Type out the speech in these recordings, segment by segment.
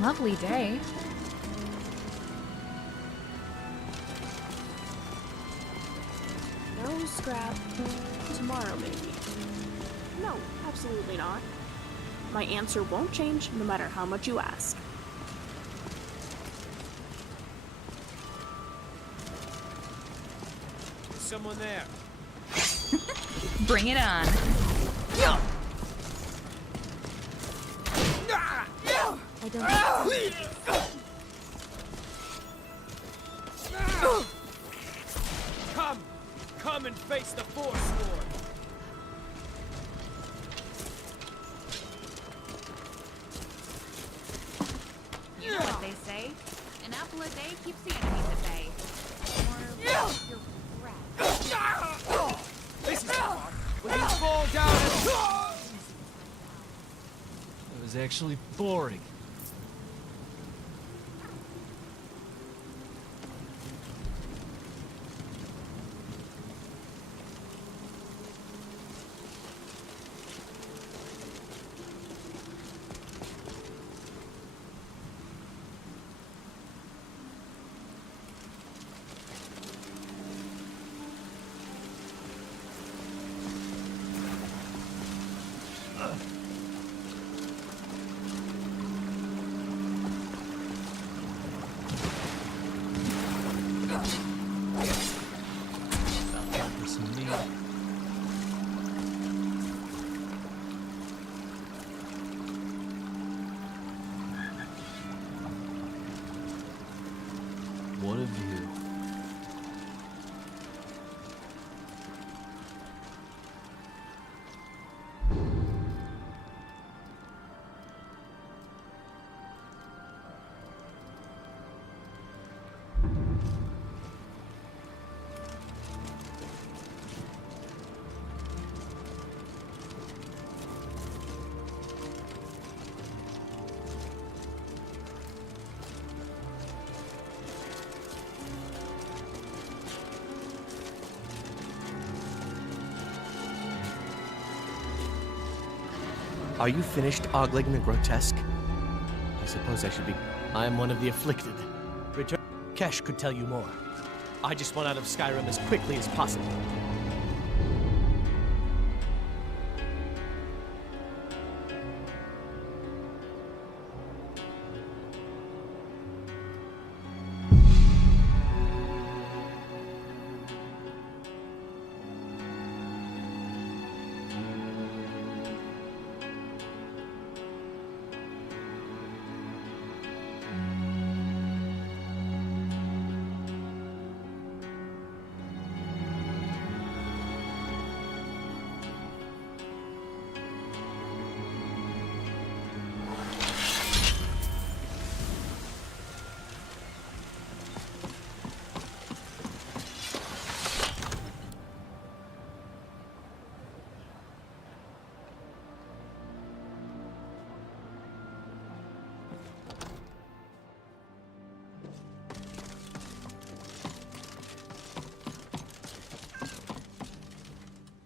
Lovely day. No scrap. Tomorrow, maybe. No, absolutely not. My answer won't change no matter how much you ask. Is someone there? Bring it on. I don't. Come and face the Force Lord. You know what they say? An apple a day keeps the enemies at bay. Or your breath. This is hard. When you fall down and... It was actually boring. What a view. Are you finished ogling the grotesque? I suppose I should be... I am one of the afflicted. Return... Kesh could tell you more. I just want out of Skyrim as quickly as possible.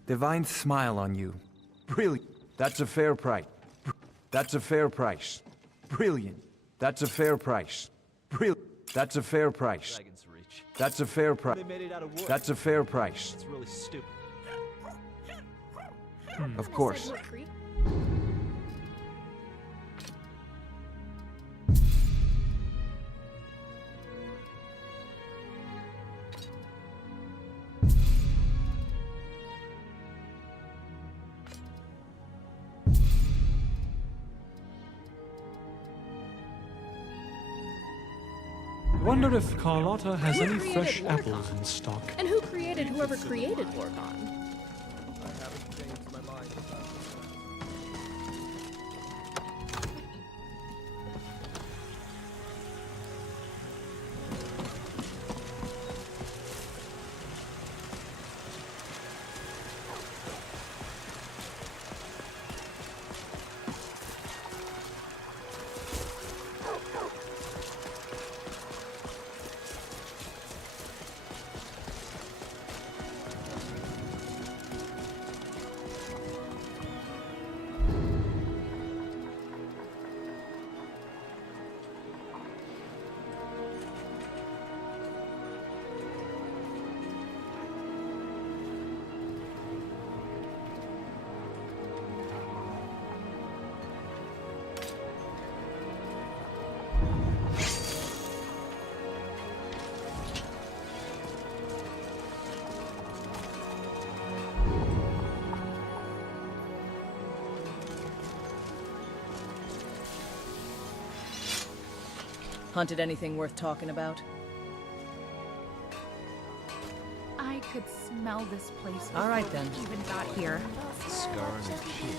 Divine smile on you. Brilliant. That's a fair price. That's a fair price. Brilliant. That's a fair price. Brilliant. That's a fair price. Dragon's Reach. That's a fair price. They made it out of wood. That's a fair price. It's really stupid. Of course. Wonder if Carlotta has Who any created fresh Lorcon? apples in stock. And who created whoever created Lorcon? I haven't changed my mind about this. Hunted anything worth talking about? I could smell this place before All right, then. we even got here. Scar and shit.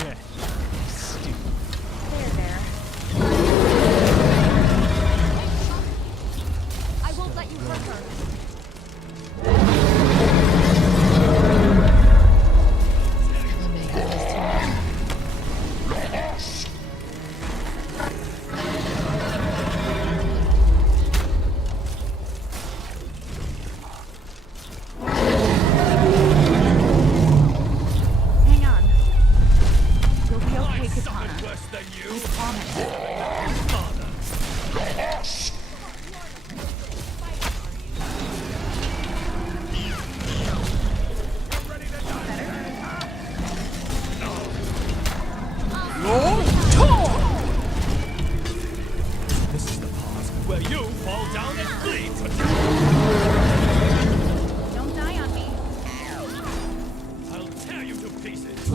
There, there. I won't let you hurt her. Hang on. You'll be okay, Katana. I promise. This is the part where you fall down and bleed to death. Don't die on me. I'll tear you to pieces.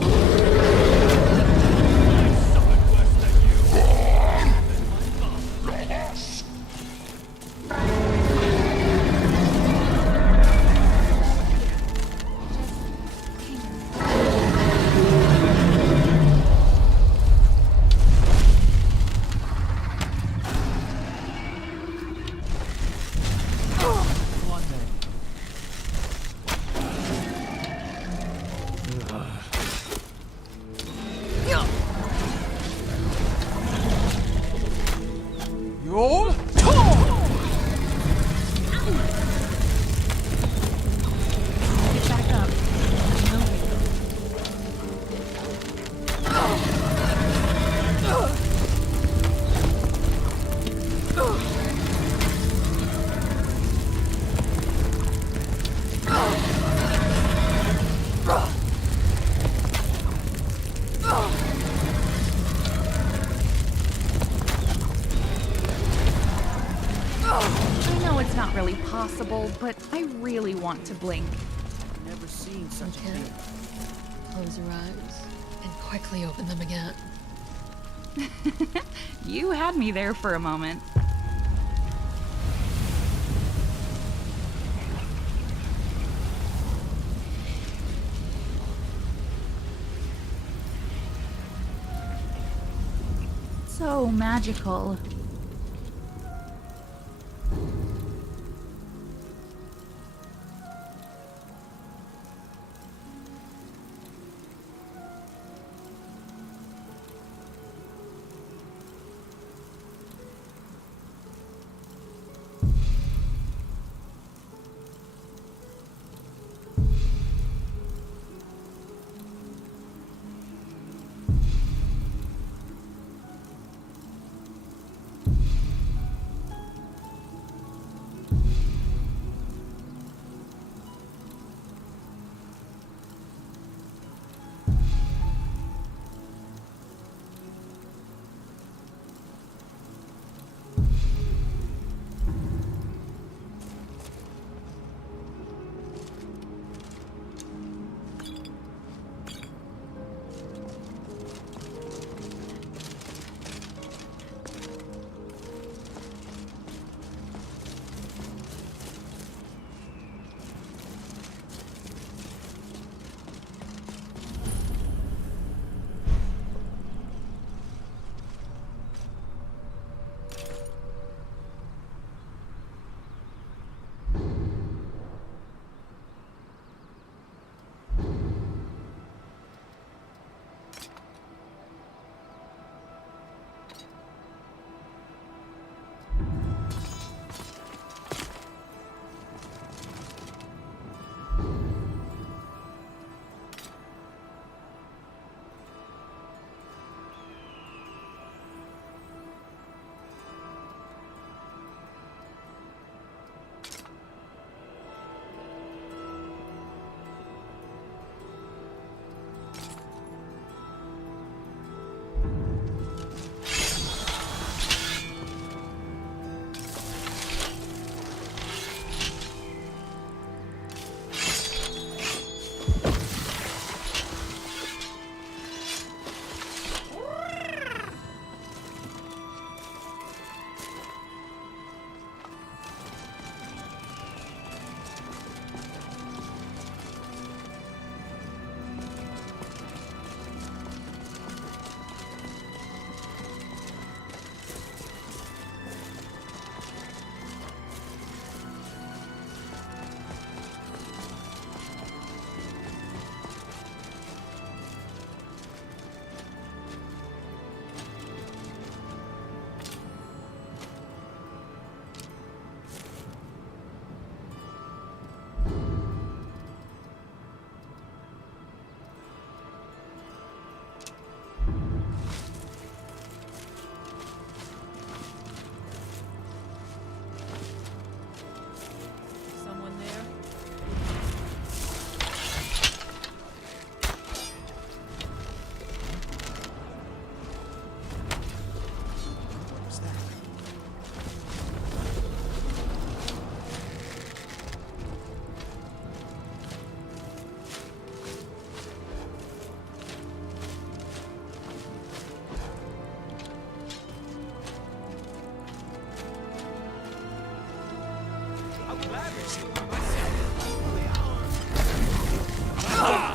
I've suffered worse than you. Than my One day. Get back up. I know you. I know it's not really possible, but I really want to blink. Never seen such a Okay. thing. Close your eyes and quickly open them again. You had me there for a moment. So magical.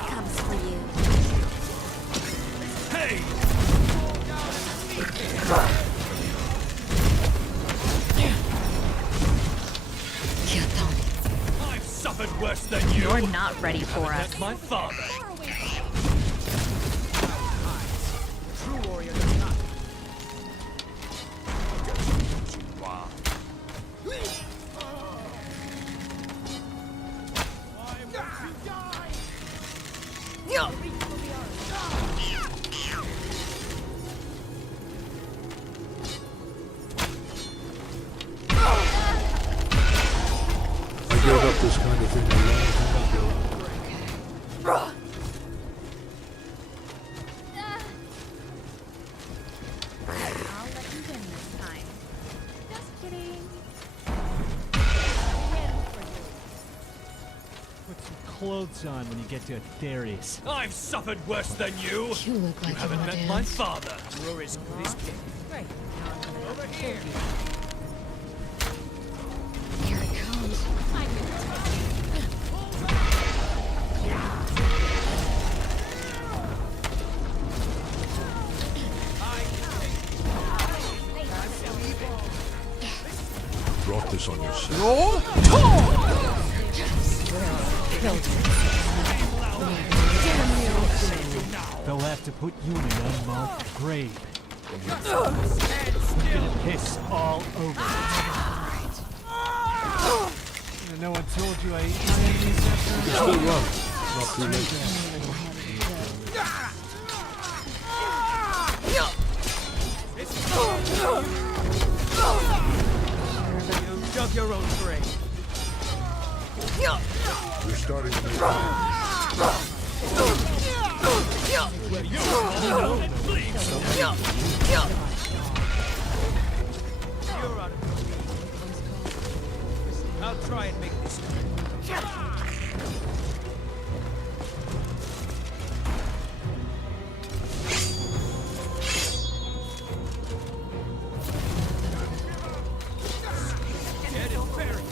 comes for you. Hey! I've suffered worse than you. You're not ready for us. That's my father. True warrior does not. I gave up this kind of thing a long time ago. I'll let you win this time. Just kidding. Put some clothes on when you get to Aetherius. I've suffered worse than you. You look like you Haven't wanna met my dance. father. Rory's this king. Great. Over here. Here it comes. I can Brought this on yourself. They'll have to put you in an unmarked grave. I'm gonna piss all over it. No one told you I eat my enemies after You can still run. Not too late. You dug your own grave. You're starting to make You're out of your league. I'll try and make this. Dead and buried.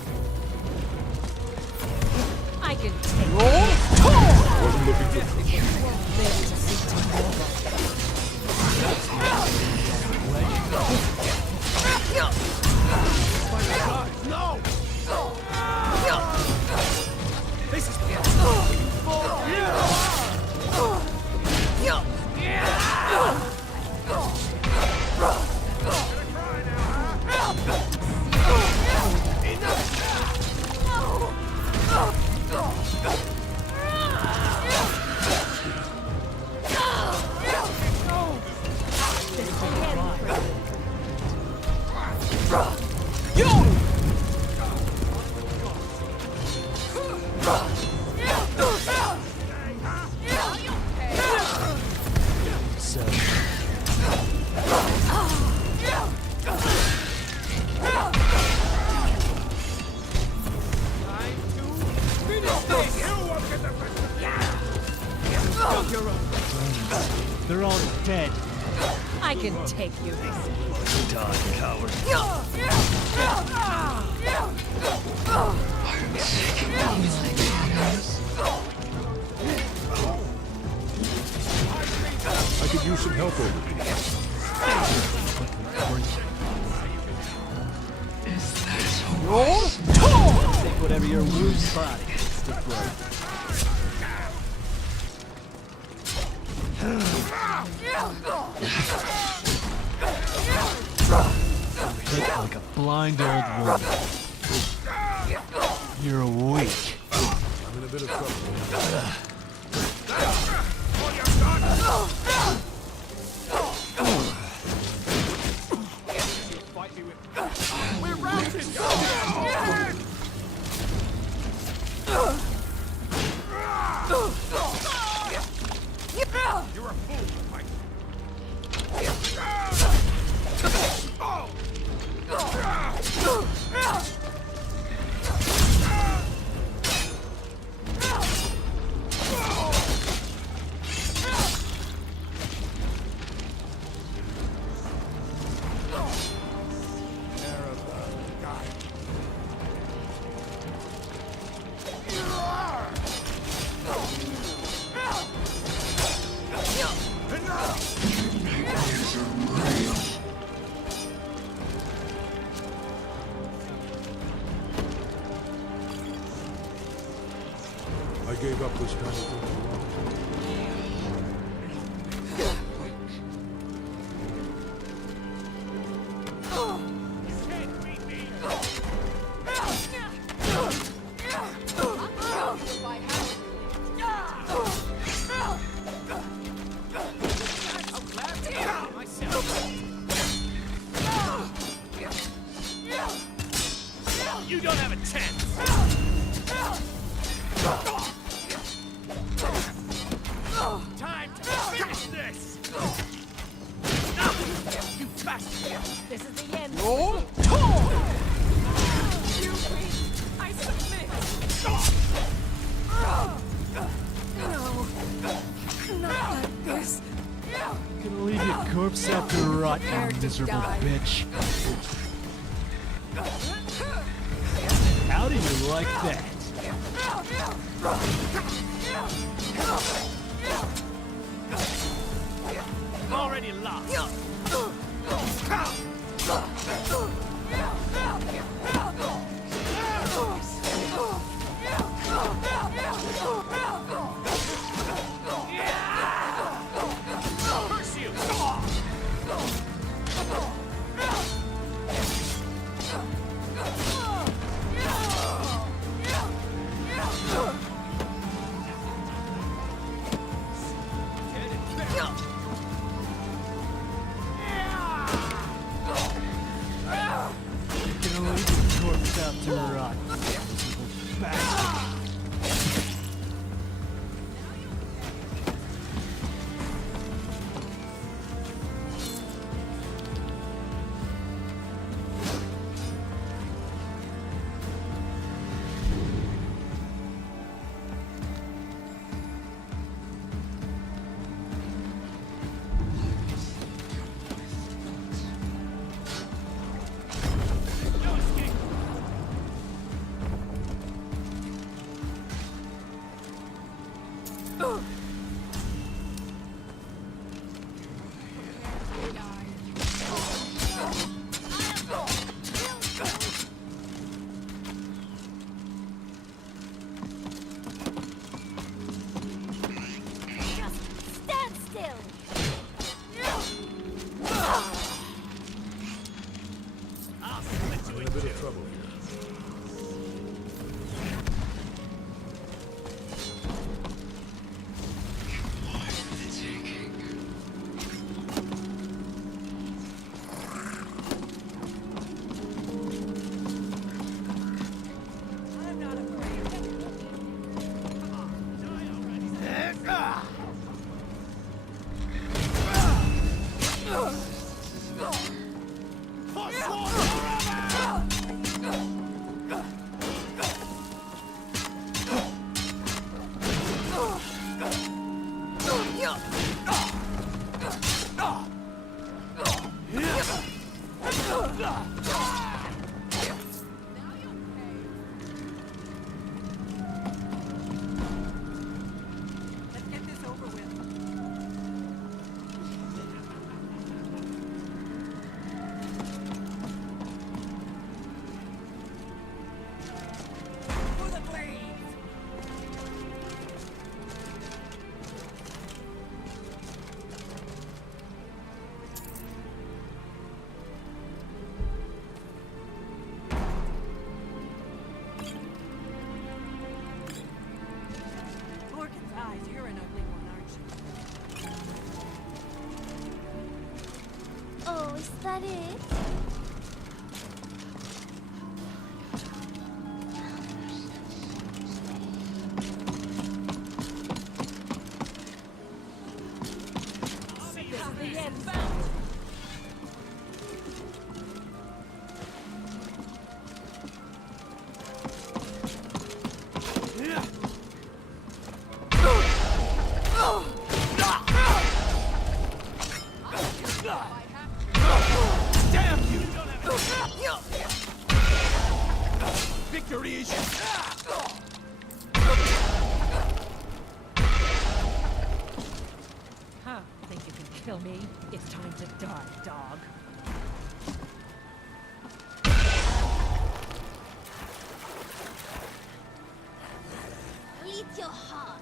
I can take wasn't looking for This is So, they're all dead. I can take you. I could use some help over here. Take whatever your loose body has to throw. Hit like a blind old woman. You're weak. I'm in a bit of trouble. gave up this kind of thing a long time ago. You don't have a chance! Time to finish this! You bastard! This is the end. Roll! You win. I submit. No. Not like this. Gonna leave your corpse out to rot, you miserable bitch. How do you like that? Already lost! Curse you! Gonna leave your corpse out to rot, you miserable bastard. Stand still! I'll split you I'm in a bit of trouble here. I'm not afraid. Let's get this over with. For the blades! Lorcan's eyes, you're an ugly one, aren't you? Oh, is that it? This is the end. Damn you! Victory is yours! Huh, think you can kill me? It's time to die, dog. eat your heart.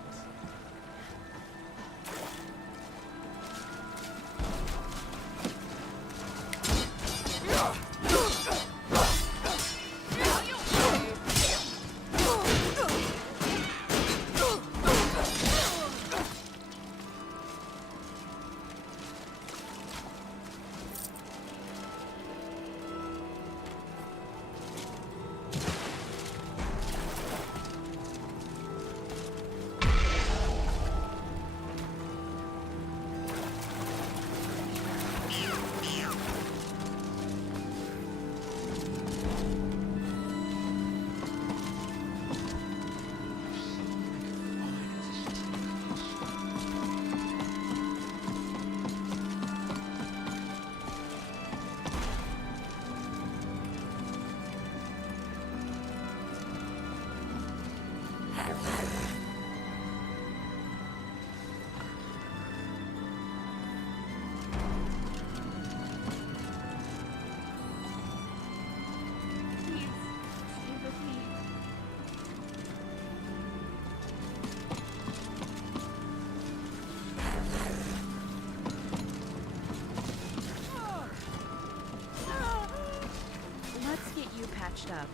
Let's get you patched up.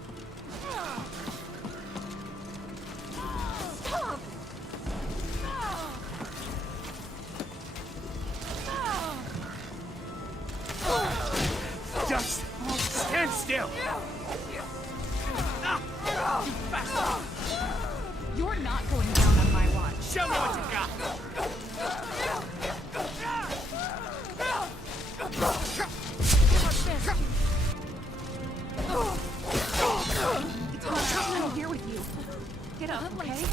Just stand still. You're not going down on my watch. Show me what you got. It's not here with you. Get up, okay?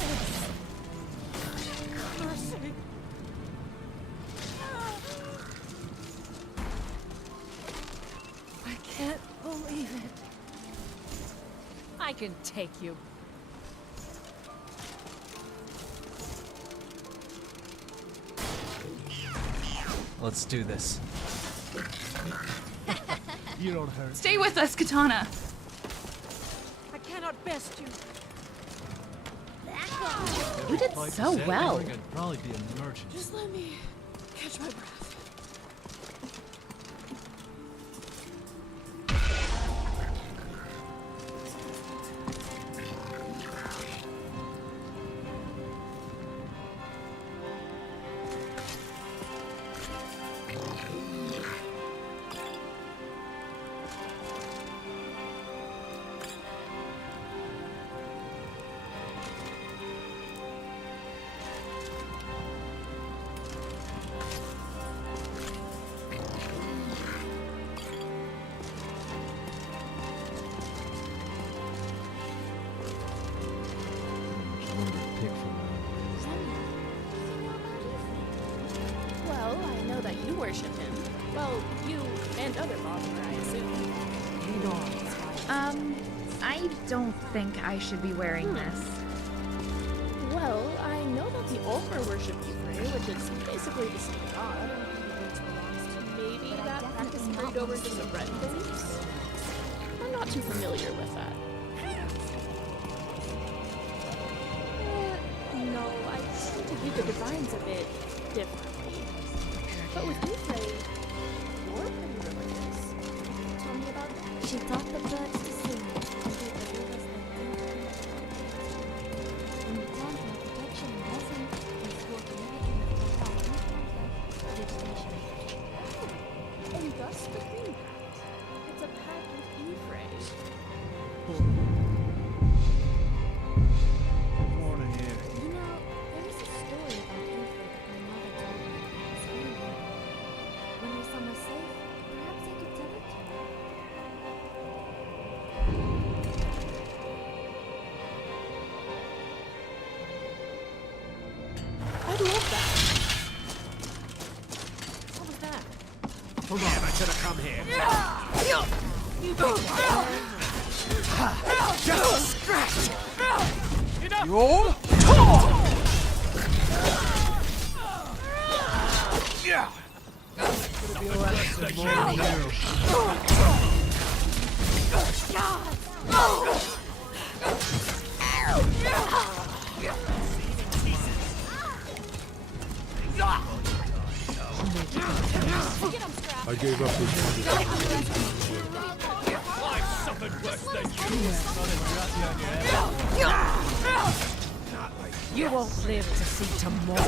I can't believe it. I can take you. Let's do this. You don't hurt. Stay with us, Katana. I cannot best you. You did so well. I'd probably be a merchant. Just let me catch my breath. Well, I know that you worship him. Well, you and other Mosmer, I assume. I don't think I should be wearing this. Well, I know that the Ulmer worship Ifrit, which is basically the same god. Maybe that practice carried over into some Red beliefs? I'm not too familiar with that. No, I tend to view the divines a bit differently. But with Ifrit, you're pretty religious. Tell me about that. She taught the birds to sing. And gave the rivers their drink. In return for her protection and blessing, they swore to never commit vegetation. And thus the Green Pact. It's a pact with Ifrit. Morning here. You know, there is a story about Ifrit that my mother told me. It's really good. When we're somewhere safe, perhaps I could tell it to you. I'd love that. What was that? Never should have come here. Just scratch. Yo! Yeah. I gave up this kind of thing. I've suffered worse than you. You won't live to see tomorrow.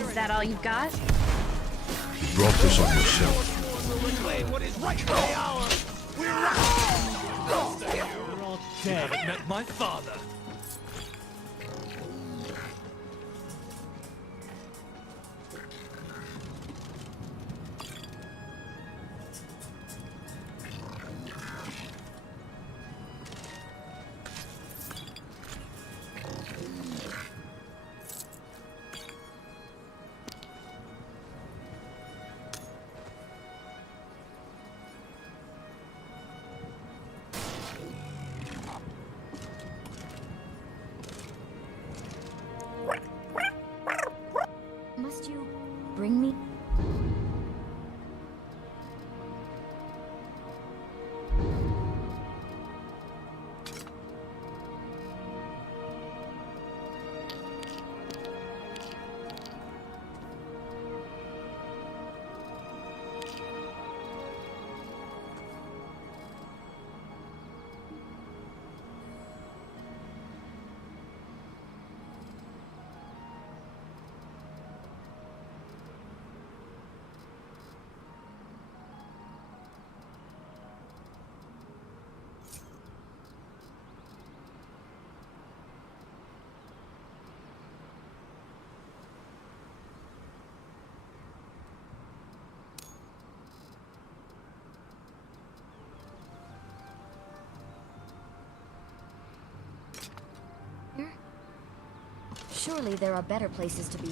Is that all you've got? You brought this on yourself. You're all dead. I met my father. Must you bring me? Surely there are better places to be.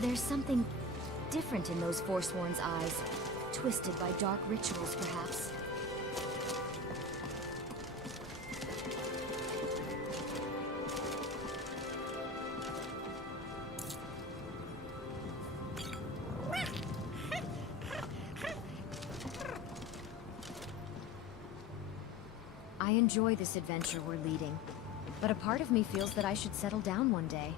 There's something different in those Forsworn's eyes, twisted by dark rituals, perhaps. I enjoy this adventure we're leading, but a part of me feels that I should settle down one day.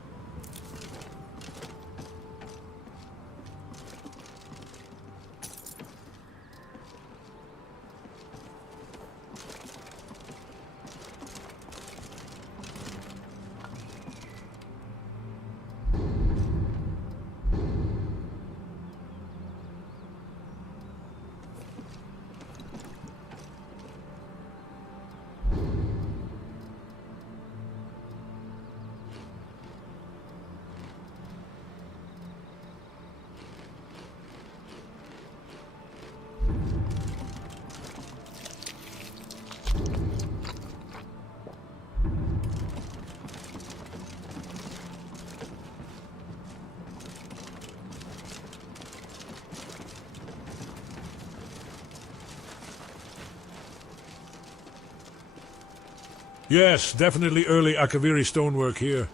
Yes, definitely early Akaviri stonework here.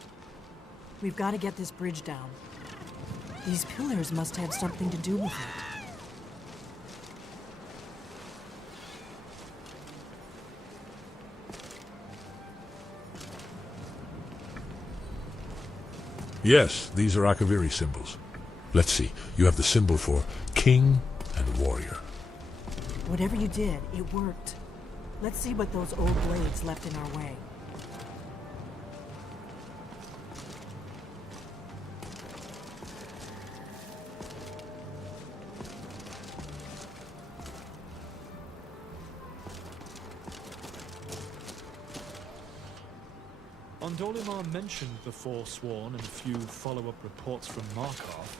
We've got to get this bridge down. These pillars must have something to do with it. Yes, these are Akaviri symbols. Let's see, you have the symbol for king and warrior. Whatever you did, it worked. Let's see what those old blades left in our way. Ondolimar mentioned the Forsworn and a few follow-up reports from Markov.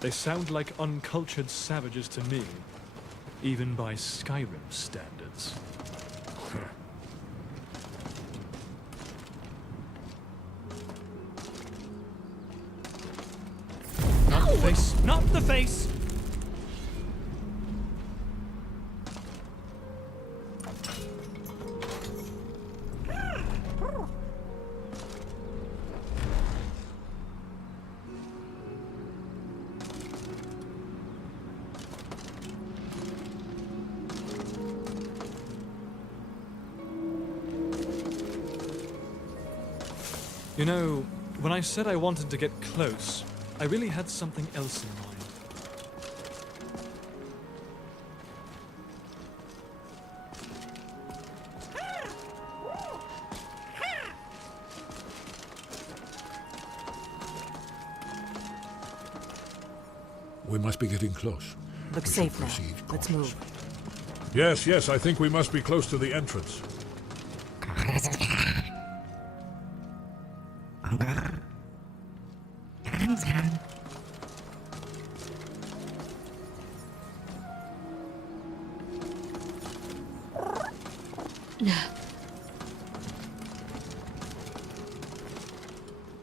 They sound like uncultured savages to me, even by Skyrim standards. Not the face! Not the face! You know, when I said I wanted to get close, I really had something else in mind. We must be getting close. Looks We should safe now. proceed Let's cautiously. move. Yes, yes, I think we must be close to the entrance.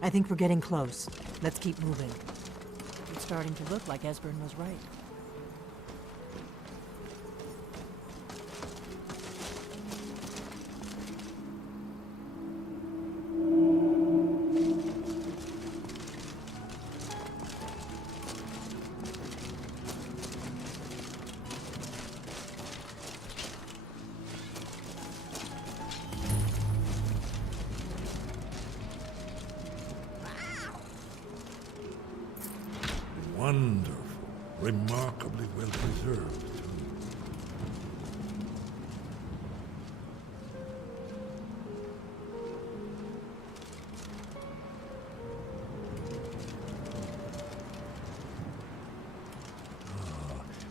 I think we're getting close. Let's keep moving. It's starting to look like Esbern was right. Wonderful. Remarkably well preserved, too.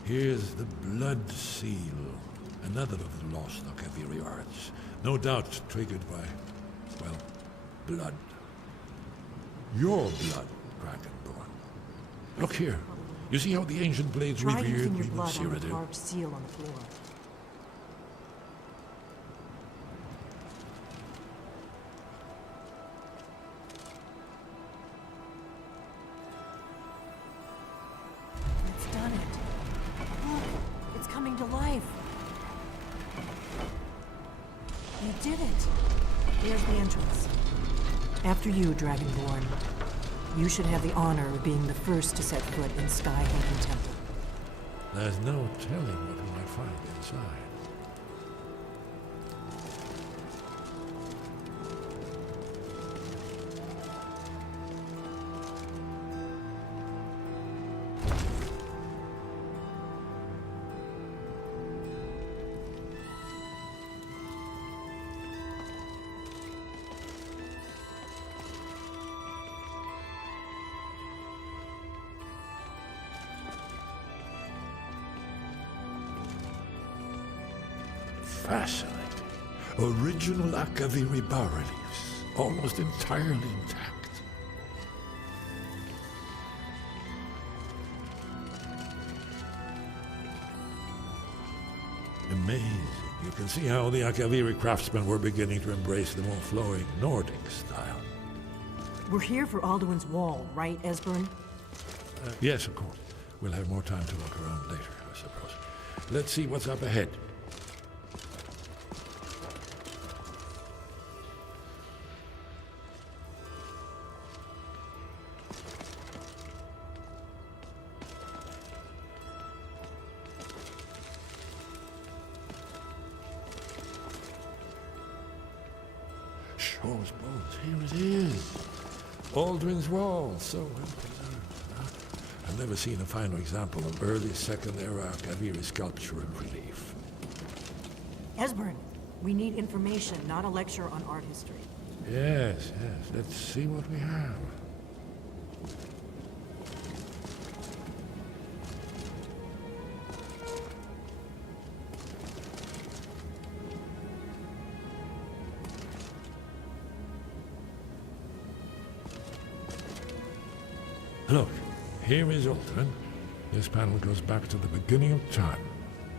Here's the blood seal. Another of the lost Akaviri arts. No doubt triggered by, well, blood. Your blood, Dragonborn. Look here. You see how the ancient blades Try revered using your Regal blood on the Cyrodiil? carved seal on the floor. It's done it. Look, it's coming to life. You did it. There's the entrance. After you, Dragonborn. You should have the honor of being the first to set foot in Skyhaven Temple. There's no telling what we might find inside. Fascinating. Original Akaviri bas-reliefs, almost entirely intact. Amazing. You can see how the Akaviri craftsmen were beginning to embrace the more flowing Nordic style. We're here for Alduin's Wall, right, Esbern? Yes, of course. We'll have more time to look around later, I suppose. Let's see what's up ahead. Shaw's bones, here it is. Alduin's Wall, so well preserved. Huh? I've never seen a finer example of early Second Era Akaviri sculpture and relief. Esbern, we need information, not a lecture on art history. Yes, yes. Let's see what we have. Look, here is Alduin. This panel goes back to the beginning of time,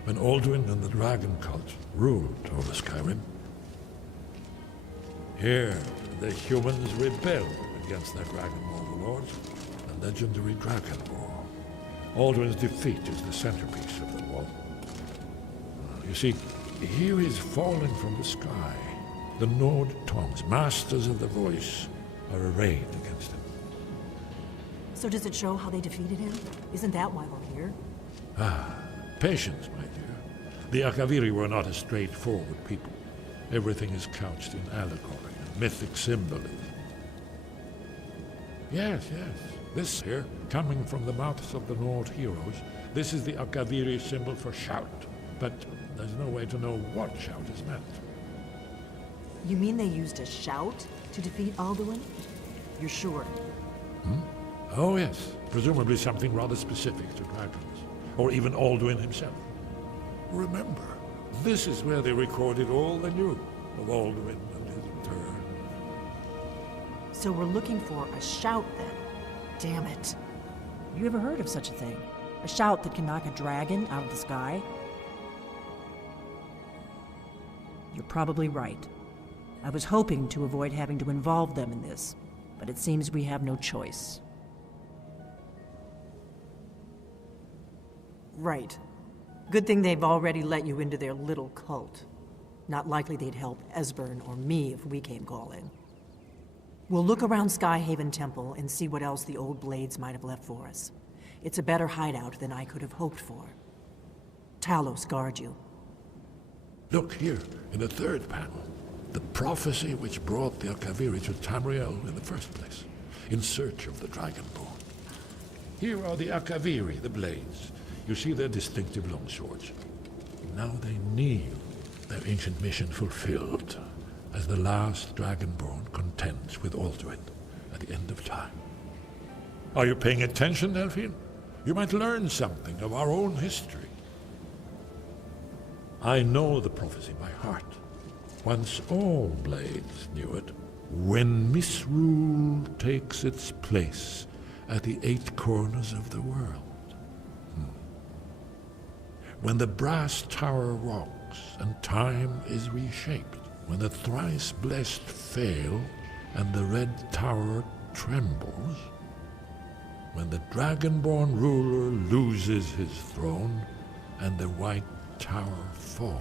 when Alduin and the dragon cult ruled over Skyrim. Here, the humans rebelled against their dragon overlords, the legendary Dragon War. Alduin's defeat is the centerpiece of the wall. You see, here is falling from the sky. The Nord tongues, masters of the voice, are arrayed against him. So does it show how they defeated him? Isn't that why we're here? Ah, patience, my dear. The Akaviri were not a straightforward people. Everything is couched in allegory and mythic symbolism. Yes, yes. This here, coming from the mouths of the Nord heroes, this is the Akaviri symbol for shout. But there's no way to know what shout is meant. You mean they used a shout to defeat Alduin? You're sure? Oh yes, presumably something rather specific to dragons, or even Alduin himself. Remember, this is where they recorded all they knew of Alduin and his return. So we're looking for a shout then. Damn it. You ever heard of such a thing? A shout that can knock a dragon out of the sky? You're probably right. I was hoping to avoid having to involve them in this, but it seems we have no choice. Right. Good thing they've already let you into their little cult. Not likely they'd help Esbern or me if we came calling. We'll look around Skyhaven Temple and see what else the old blades might have left for us. It's a better hideout than I could have hoped for. Talos guard you. Look here, in the third panel. The prophecy which brought the Akaviri to Tamriel in the first place, in search of the Dragonborn. Here are the Akaviri, the blades. You see their distinctive longswords. Now they kneel, their ancient mission fulfilled, as the last Dragonborn contends with Alduin at the end of time. Are you paying attention, Delphine? You might learn something of our own history. I know the prophecy by heart. Once all blades knew it, when misrule takes its place at the 8 corners of the world. When the brass tower rocks and time is reshaped, when the thrice blessed fail and the red tower trembles, when the dragonborn ruler loses his throne and the white tower falls,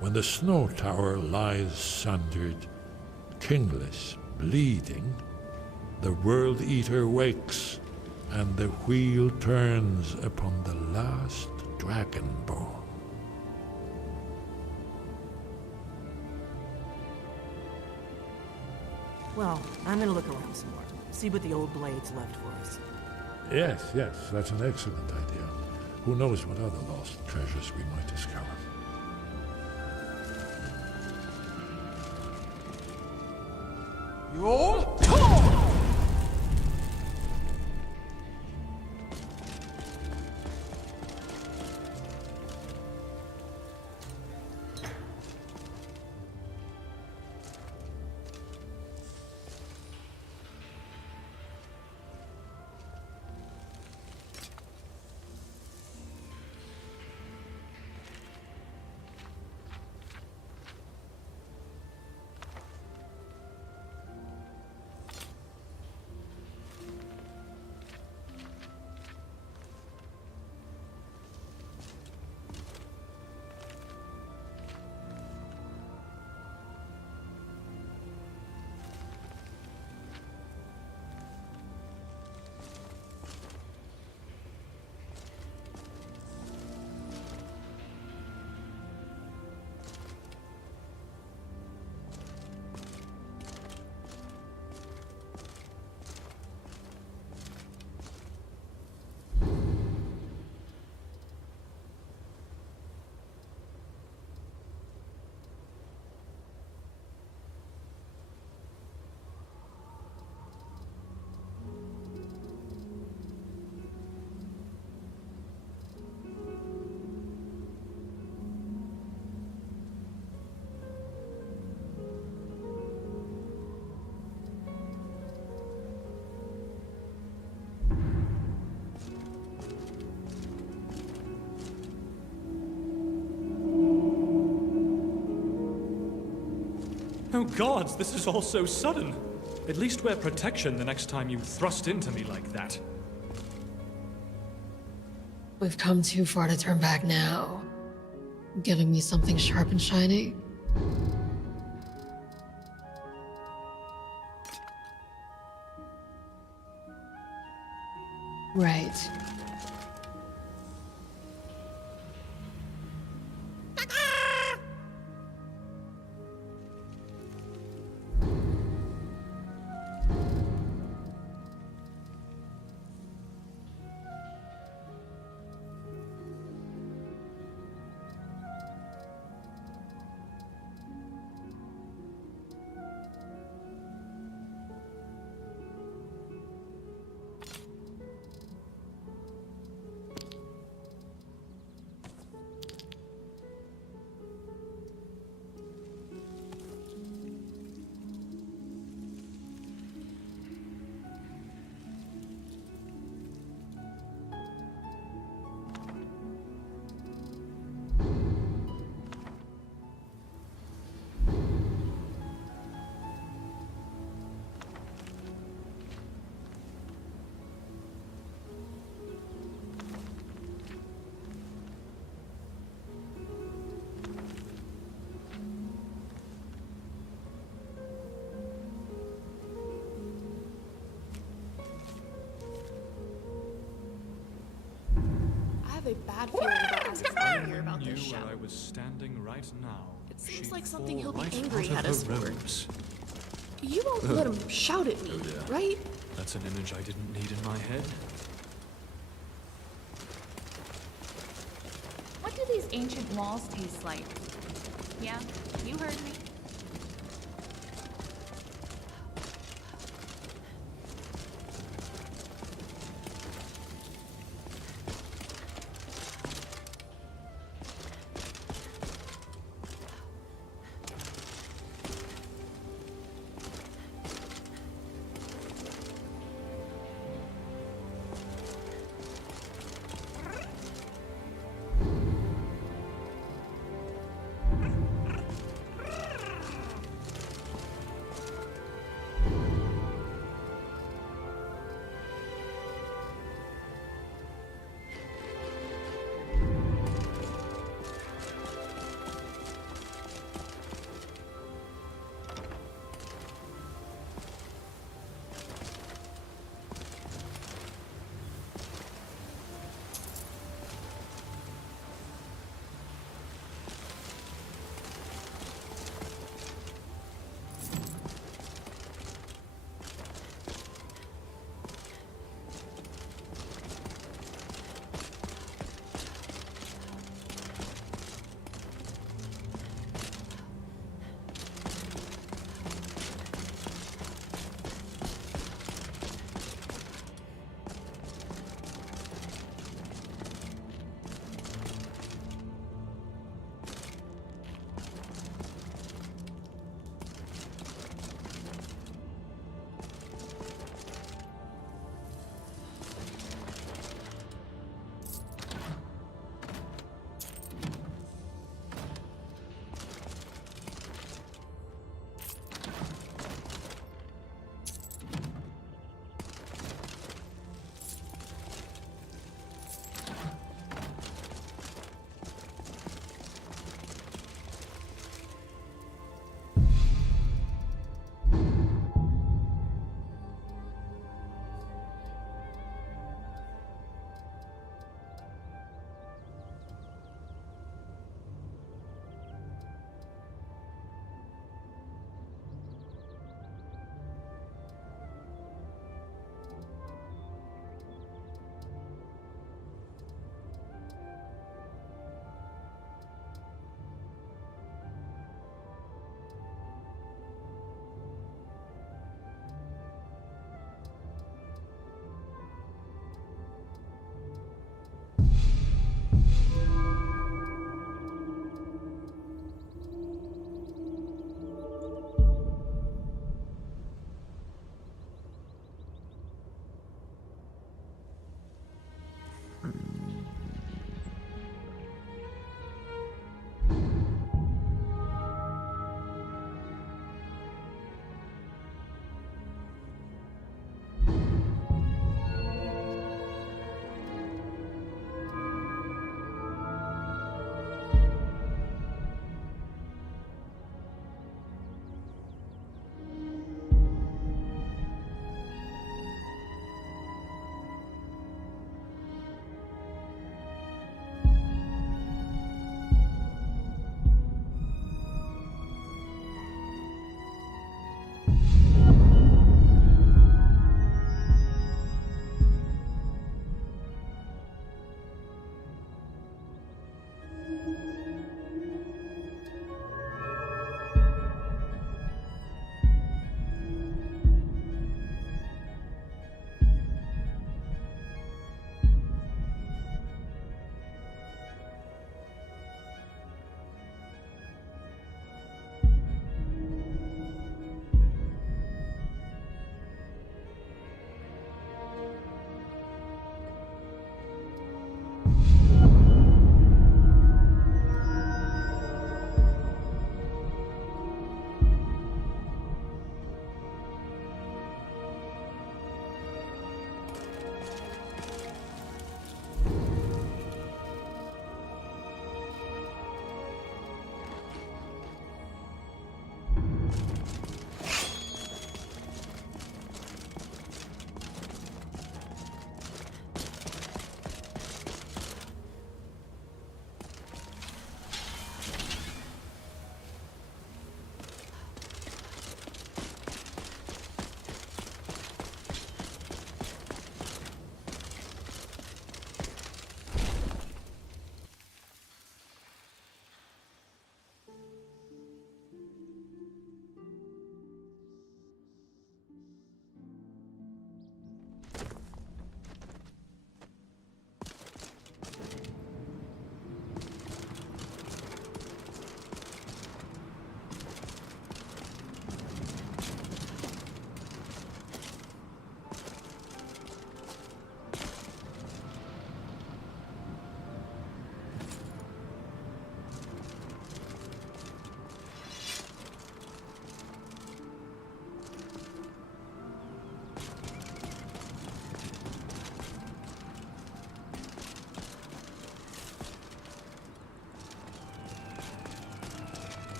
when the snow tower lies sundered, kingless, bleeding, the World Eater wakes and the wheel turns upon the last Dragonborn. Well, I'm gonna look around some more. See what the old blades left for us. Yes, yes, that's an excellent idea. Who knows what other lost treasures we might discover. You all? Oh gods, this is all so sudden. At least wear protection the next time you thrust into me like that. We've come too far to turn back now. Giving me something sharp and shiny? Right. have a bad feeling about asking Arthur about knew this show. where I was standing right now. It seems she'd like something fall he'll be right angry out at of us her for. robes. You won't let him shout at me, right? That's an image I didn't need in my head. What do these ancient walls taste like? Yeah, you heard me.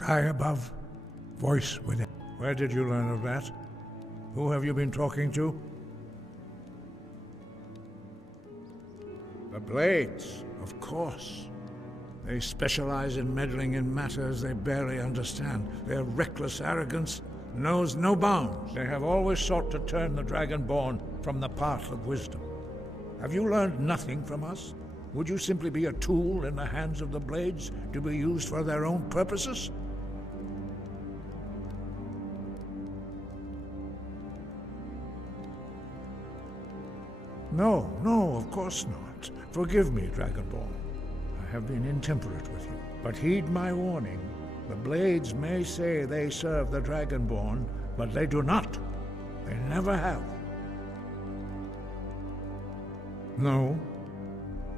Sky above, voice within. Where did you learn of that? Who have you been talking to? The Blades, of course. They specialize in meddling in matters they barely understand. Their reckless arrogance knows no bounds. They have always sought to turn the Dragonborn from the path of wisdom. Have you learned nothing from us? Would you simply be a tool in the hands of the Blades to be used for their own purposes? No, of course not. Forgive me, Dragonborn. I have been intemperate with you. But heed my warning. The Blades may say they serve the Dragonborn, but they do not. They never have. No,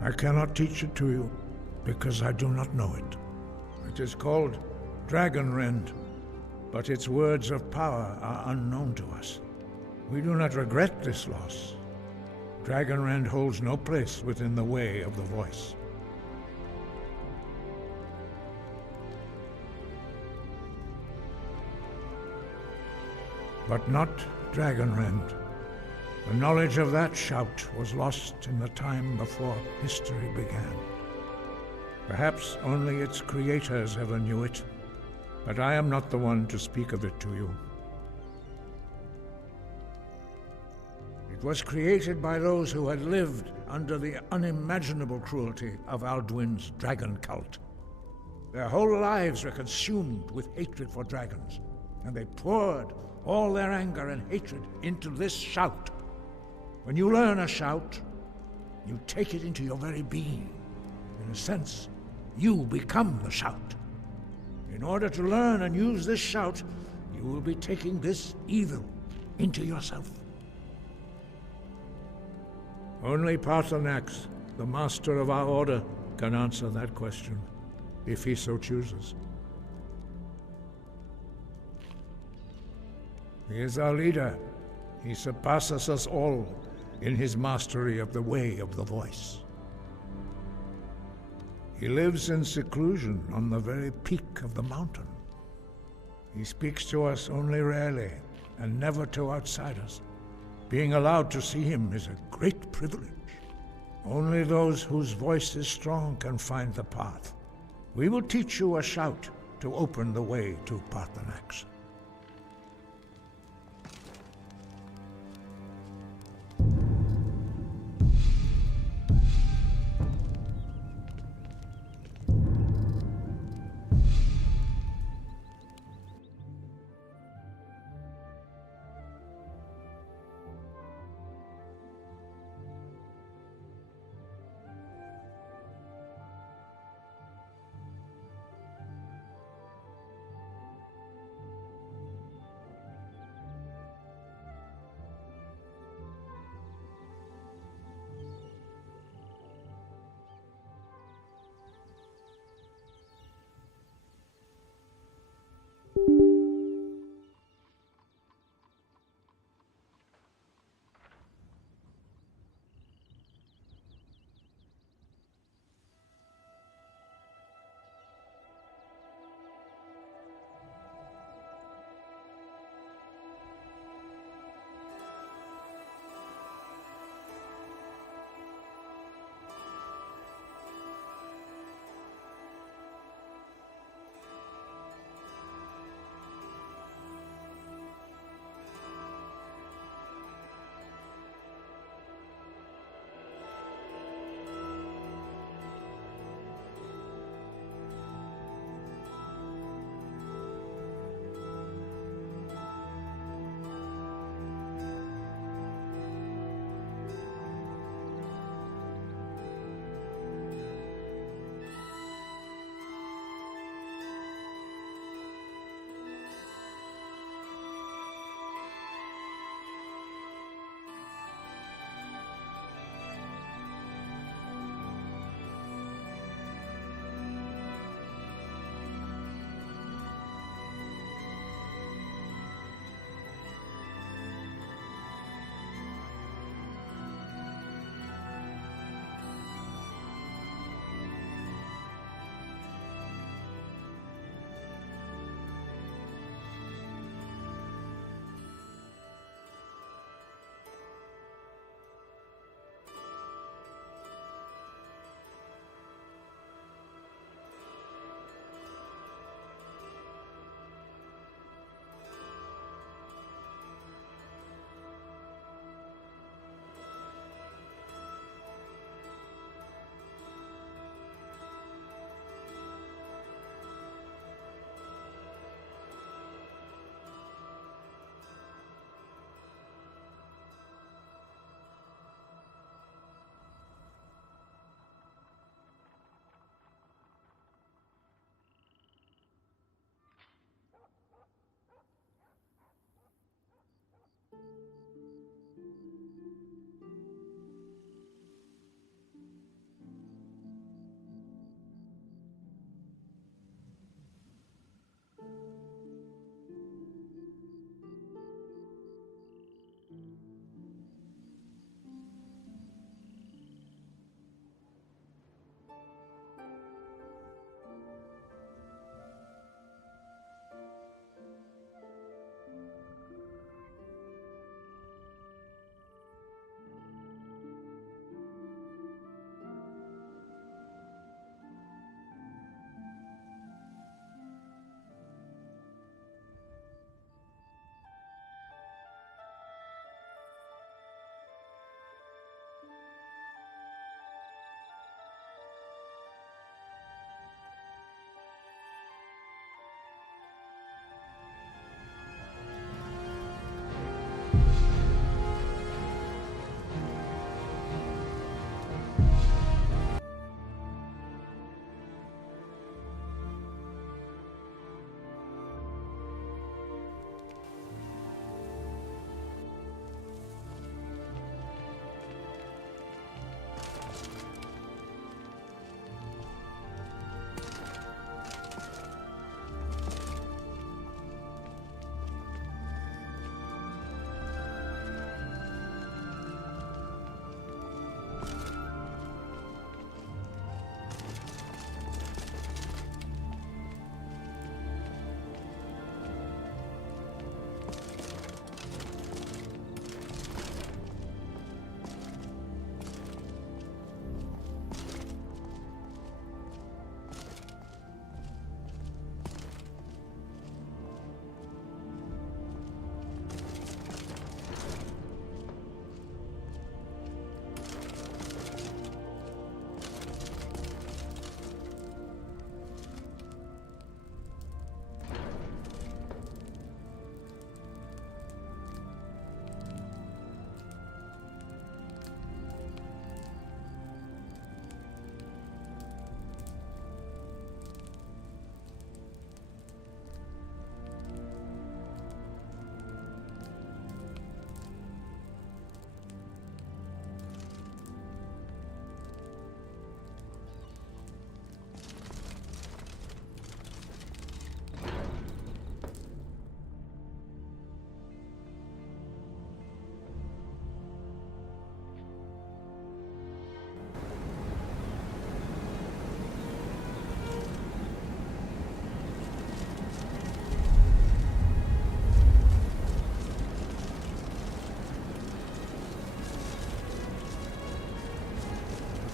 I cannot teach it to you, because I do not know it. It is called Dragonrend, but its words of power are unknown to us. We do not regret this loss. Dragonrend holds no place within the way of the voice. But not Dragonrend. The knowledge of that shout was lost in the time before history began. Perhaps only its creators ever knew it, but I am not the one to speak of it to you. It was created by those who had lived under the unimaginable cruelty of Alduin's dragon cult. Their whole lives were consumed with hatred for dragons, and they poured all their anger and hatred into this shout. When you learn a shout, you take it into your very being. In a sense, you become the shout. In order to learn and use this shout, you will be taking this evil into yourself. Only Paarthurnax, the master of our order, can answer that question, if he so chooses. He is our leader. He surpasses us all in his mastery of the way of the voice. He lives in seclusion on the very peak of the mountain. He speaks to us only rarely, and never to outsiders. Being allowed to see him is a great privilege. Only those whose voice is strong can find the path. We will teach you a shout to open the way to Paarthurnax.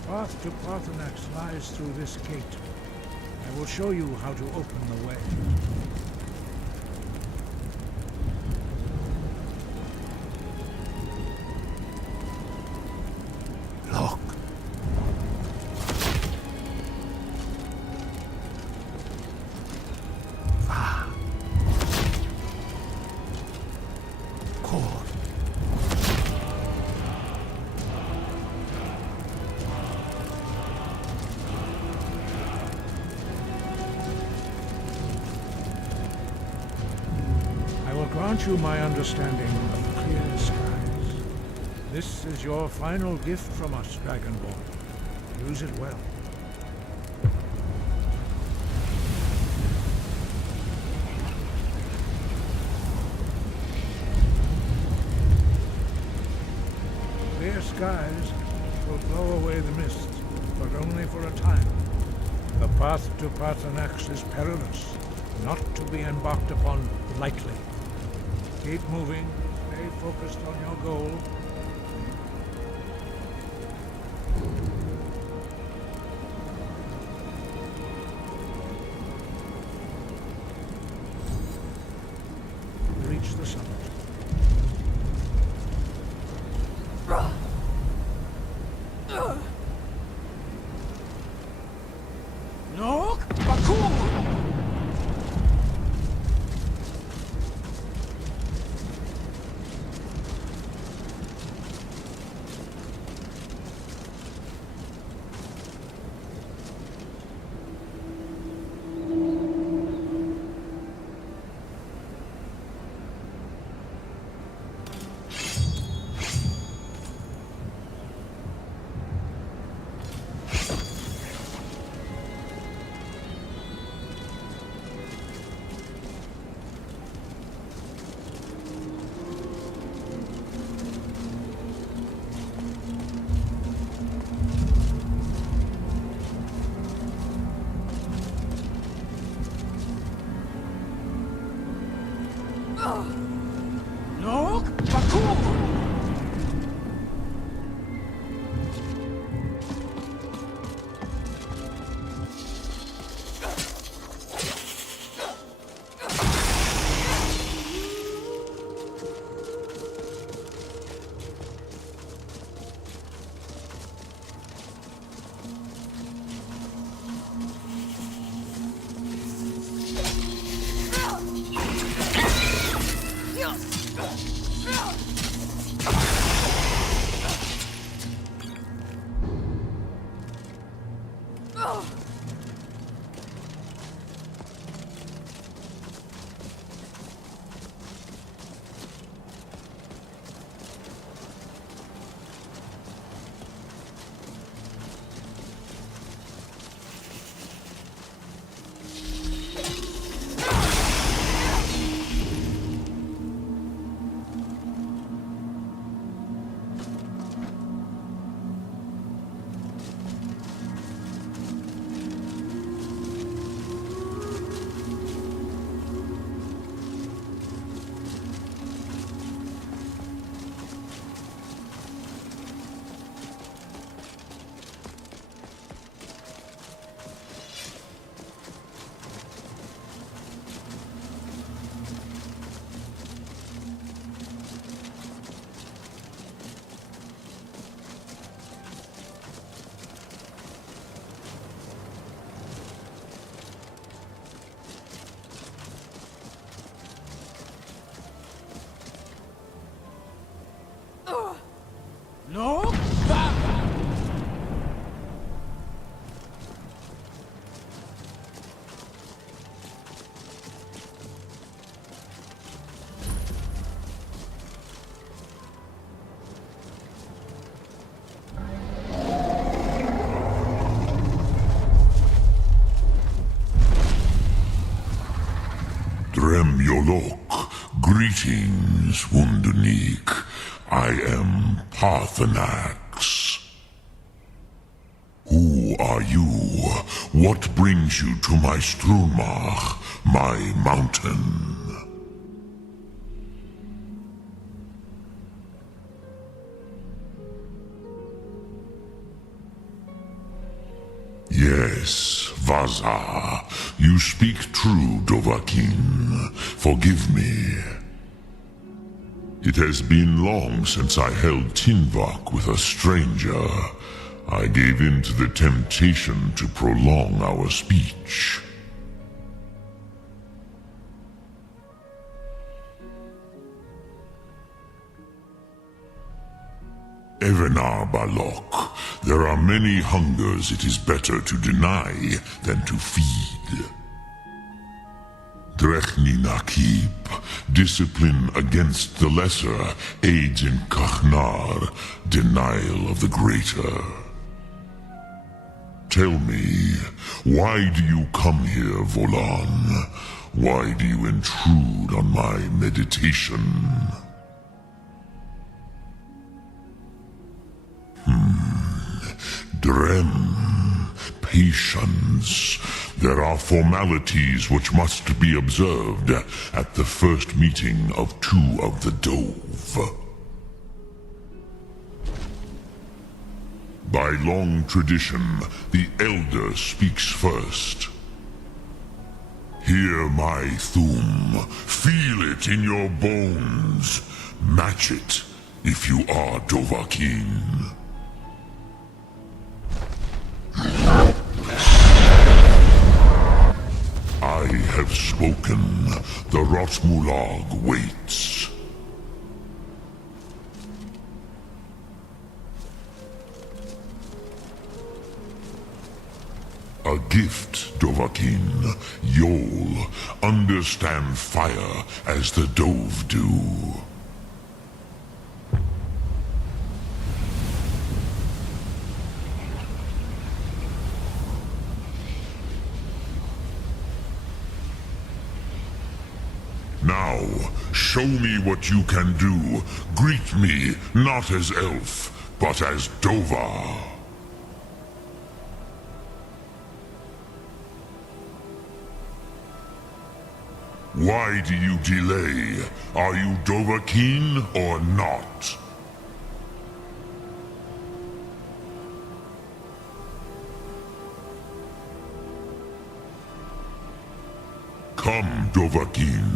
path to Parthenax lies through this gate. I will show you how to open the way. Look. Cord. I will grant you my understanding of clear skies. This is your final gift from us, Dragonborn. Use it well. Clear skies will blow away the mist, but only for a time. The path to Parthenax is perilous, not to be embarked upon lightly. Keep moving, stay focused on your goal. Reach the summit. Look! Bakur! Look! Bakur! Look! Drem Yolok, greetings, Wunderneek. I am Parthenax. Who are you? What brings you to my Strunmach, my mountain? Yes, Vaza. You speak true, Dovahkiin. Forgive me. It has been long since I held Tinvok with a stranger. I gave in to the temptation to prolong our speech. Evenar Balok, there are many hungers it is better to deny than to feed. Drechni Nakib, discipline against the lesser aids in Kachnar, denial of the greater. Tell me, why do you come here, Volan? Why do you intrude on my meditation? Drem, patience. There are formalities which must be observed at the first meeting of two of the Dove. By long tradition, the Elder speaks first. Hear my Thum. Feel it in your bones. Match it if you are Dovahkiin. I have spoken. The Rotmulag waits. A gift, Dovahkiin. You'll understand fire as the Dove do. Now, show me what you can do. Greet me, not as elf, but as Dova. Why do you delay? Are you Dovahkiin or not? Come, Dovahkiin.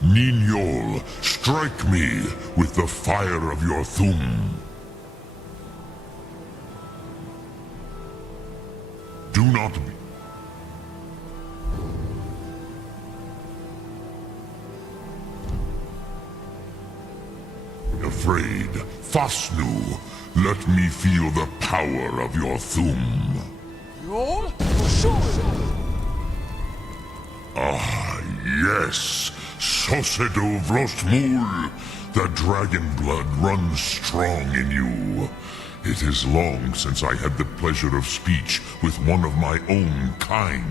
Ninyol, strike me with the fire of your Thum. Do not be afraid. Fasnu, let me feel the power of your Thum. Ah, yes, Sosedo Vrostmul. The dragon blood runs strong in you. It is long since I had the pleasure of speech with one of my own kind.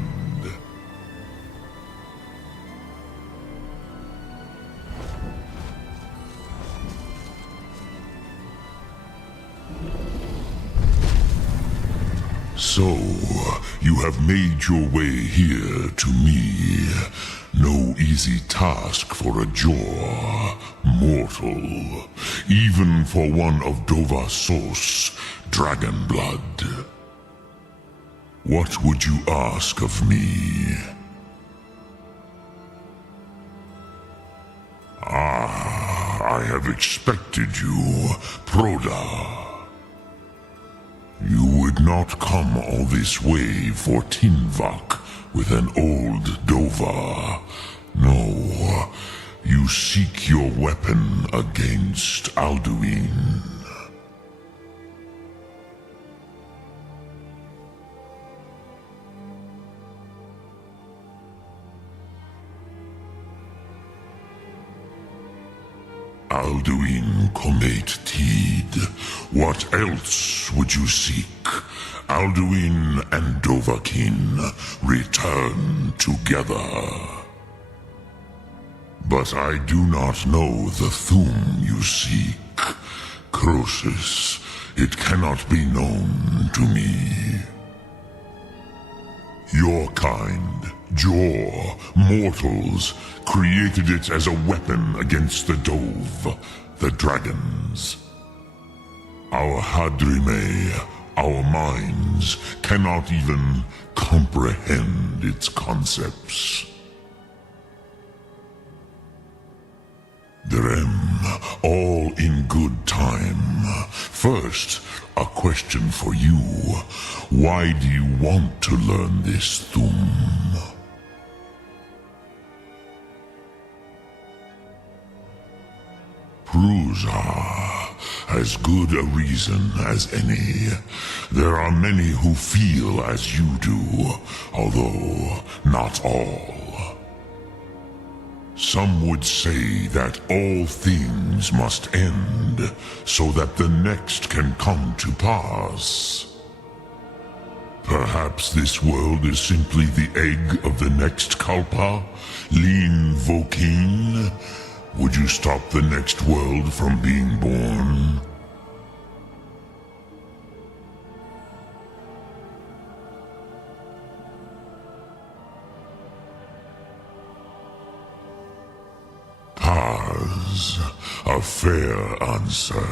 So, you have made your way here to me. No easy task for a Jor, mortal. Even for one of Dovahsos, dragon blood. What would you ask of me? Ah, I have expected you, Proda. You would not come all this way for Tinvok with an old Dova. No, you seek your weapon against Alduin. Alduin Comet Teed. What else would you seek? Alduin and Dovahkiin return together. But I do not know the Thum you seek. Croesus, it cannot be known to me. Your kind, Jor, mortals, created it as a weapon against the Dove, the dragons. Our Hadrime, Our minds cannot even comprehend its concepts. Drem, all in good time. First, a question for you. Why do you want to learn this Thum? Prusa, as good a reason as any. There are many who feel as you do, although not all. Some would say that all things must end, so that the next can come to pass. Perhaps this world is simply the egg of the next Kalpa, Lin Vokin. Would you stop the next world from being born? Paz, a fair answer.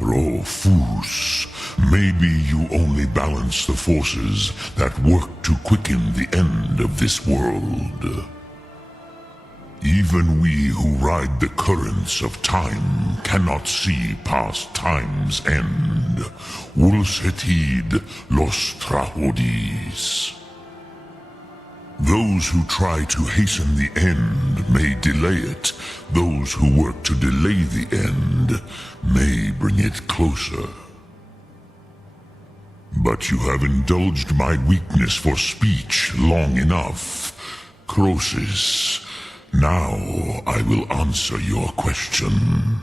Rofus, maybe you only balance the forces that work to quicken the end of this world. Even we who ride the currents of time cannot see past time's end. Wulsetid los trahodis. Those who try to hasten the end may delay it. Those who work to delay the end may bring it closer. But you have indulged my weakness for speech long enough. Croesus, now I will answer your question.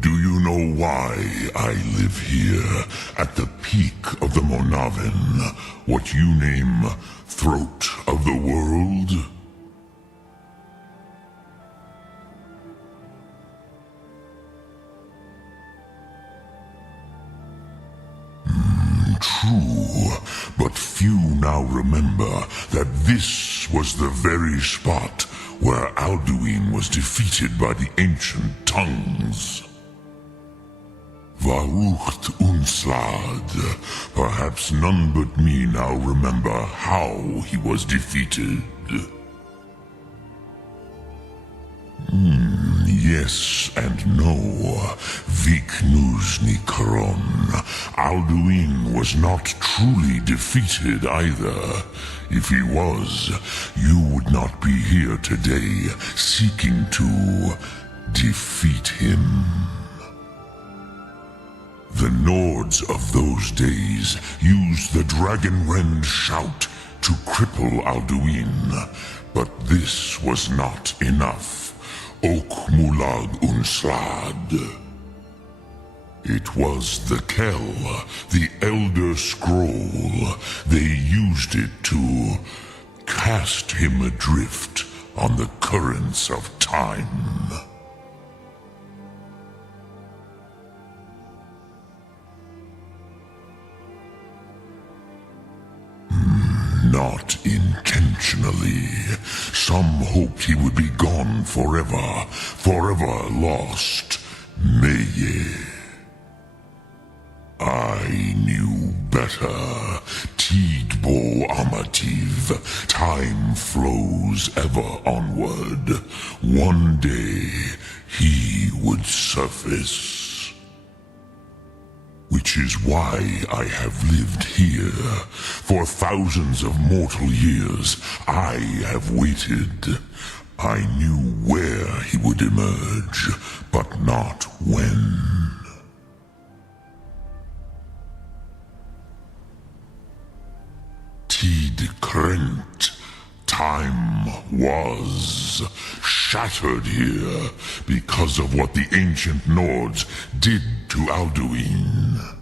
Do you know why I live here, at the peak of the Monavin, what you name throat of the world? True, but few now remember that this was the very spot where Alduin was defeated by the ancient tongues. Varucht Unslad. Perhaps none but me now remember how he was defeated. Yes and no. Viknuzny Karon. Alduin was not truly defeated either. If he was, you would not be here today seeking to defeat him. The Nords of those days used the Dragonrend shout to cripple Alduin, but this was not enough. Ok Mulag Unslad. It was the Kell, the Elder Scroll. They used it to cast him adrift on the currents of time. Not intentionally. Some hoped he would be gone forever, forever lost. Meye. I knew better. Tidbo Amativ. Time flows ever onward. One day, he would surface. Which is why I have lived here. For thousands of mortal years, I have waited. I knew where he would emerge, but not when. Tid Krent. Time was shattered here because of what the ancient Nords did to Alduin.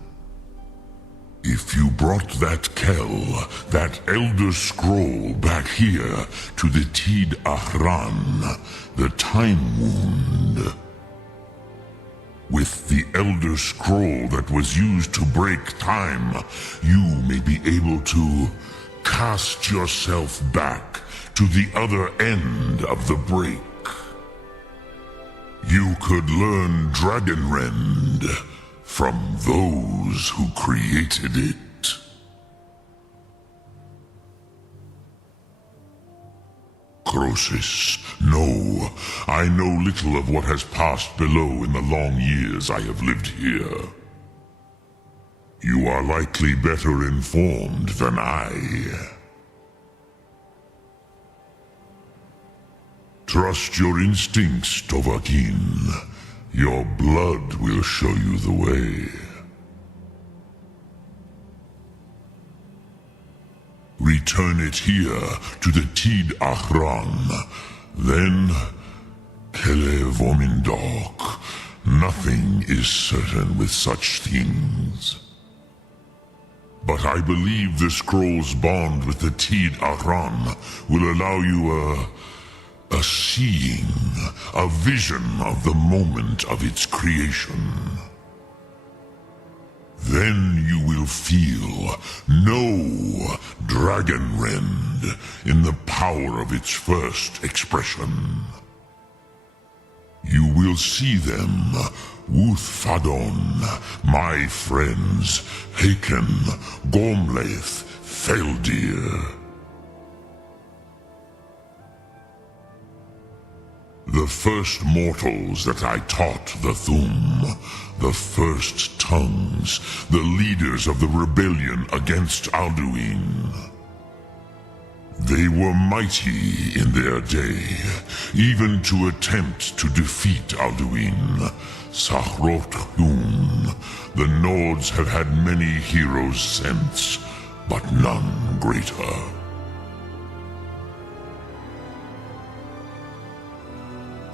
If you brought that Kell, that Elder Scroll back here to the Tid Ahran, the Time Wound, with the Elder Scroll that was used to break time, you may be able to cast yourself back to the other end of the break. You could learn Dragonrend from those who created it. Croesus, no, I know little of what has passed below in the long years I have lived here. You are likely better informed than I. Trust your instincts, Dovahkiin. Your blood will show you the way. Return it here to the Tid Achran. Then, Kele Vomindok. Nothing is certain with such things. But I believe the scroll's bond with the Tid Achran will allow you a seeing, a vision of the moment of its creation. Then you will feel, know Dragonrend in the power of its first expression. You will see them, Wuthfadon, my friends, Haken, Gormlaith, Feldir. The first mortals that I taught the Thu'um, the first tongues, the leaders of the rebellion against Alduin. They were mighty in their day, even to attempt to defeat Alduin. Sahrot Hun, the Nords have had many heroes since, but none greater.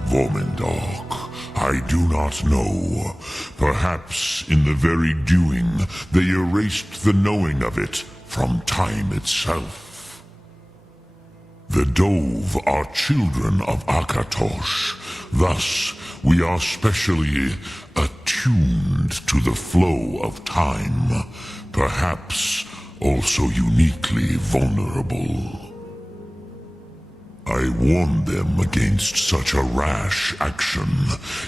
Vomindok, I do not know. Perhaps in the very doing, they erased the knowing of it from time itself. The Dove are children of Akatosh. Thus, we are specially attuned to the flow of time, perhaps also uniquely vulnerable. I warned them against such a rash action.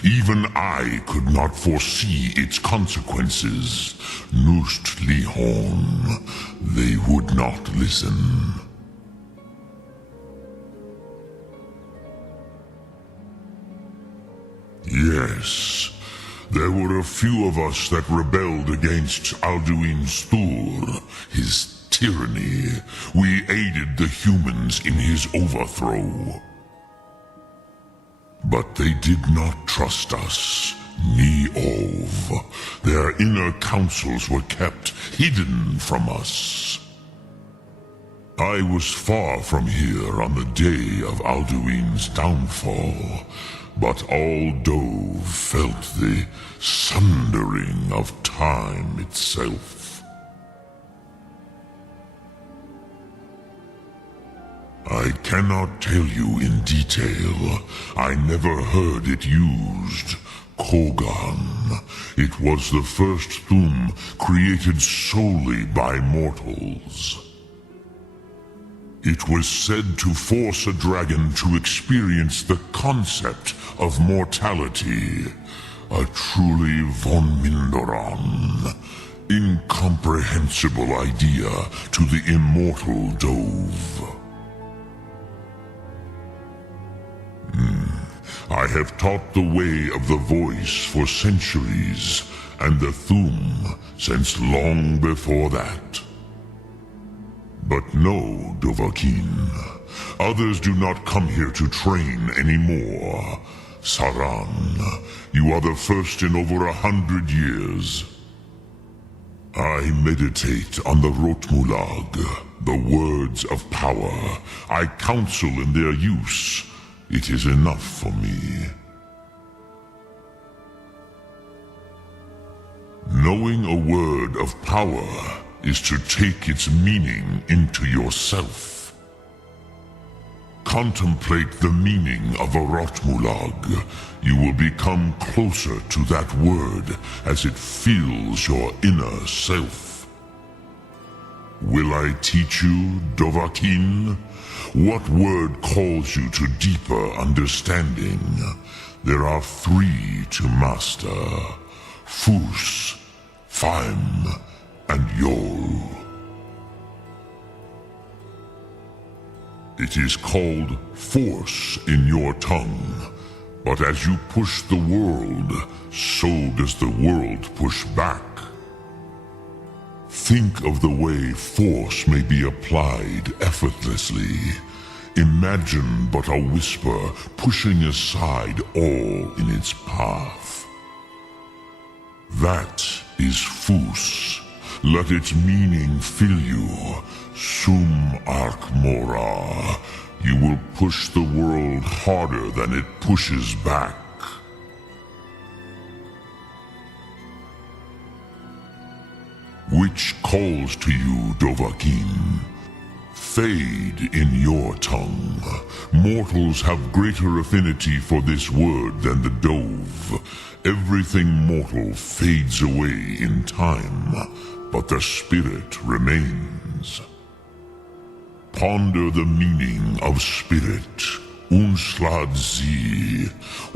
Even I could not foresee its consequences. Nust Lihorn, they would not listen. Yes, there were a few of us that rebelled against Alduin's Thur, his tyranny. We aided the humans in his overthrow. But they did not trust us, ni Ov. Their inner counsels were kept hidden from us. I was far from here on the day of Alduin's downfall, but all Dove felt the sundering of time itself. I cannot tell you in detail. I never heard it used. Kogan. It was the first Thu'um created solely by mortals. It was said to force a dragon to experience the concept of mortality. A truly von Mindoran, incomprehensible idea to the immortal Dove. I have taught the way of the voice for centuries, and the Thu'um since long before that. But no, Dovahkiin. Others do not come here to train anymore. Saran, you are the first in over 100 years. I meditate on the Rotmulag, the words of power. I counsel in their use. It is enough for me. Knowing a word of power is to take its meaning into yourself. Contemplate the meaning of a Rotmulag. You will become closer to that word as it fills your inner self. Will I teach you, Dovahkiin? What word calls you to deeper understanding? there are 3 to master: Fus, Faim, and Yol. It is called force in your tongue, but as you push the world, so does the world push back. Think of the way force may be applied effortlessly. Imagine but a whisper pushing aside all in its path. That is Fus. Let its meaning fill you. Sum Arc Mora. You will push the world harder than it pushes back. Which calls to you, Dovahkiin? Fade in your tongue. Mortals have greater affinity for this word than the Dove. Everything mortal fades away in time, but the spirit remains. Ponder the meaning of spirit, Unslad Zi.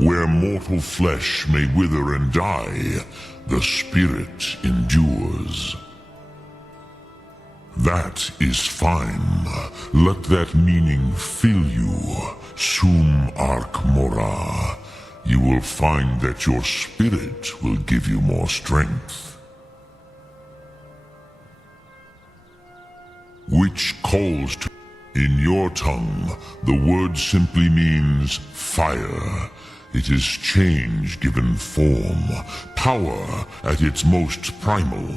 Where mortal flesh may wither and die, the spirit endures. That is fine. Let that meaning fill you, Sum Arc Mora. You will find that your spirit will give you more strength. Which calls to... In your tongue, the word simply means fire. It is change given form, power at its most primal.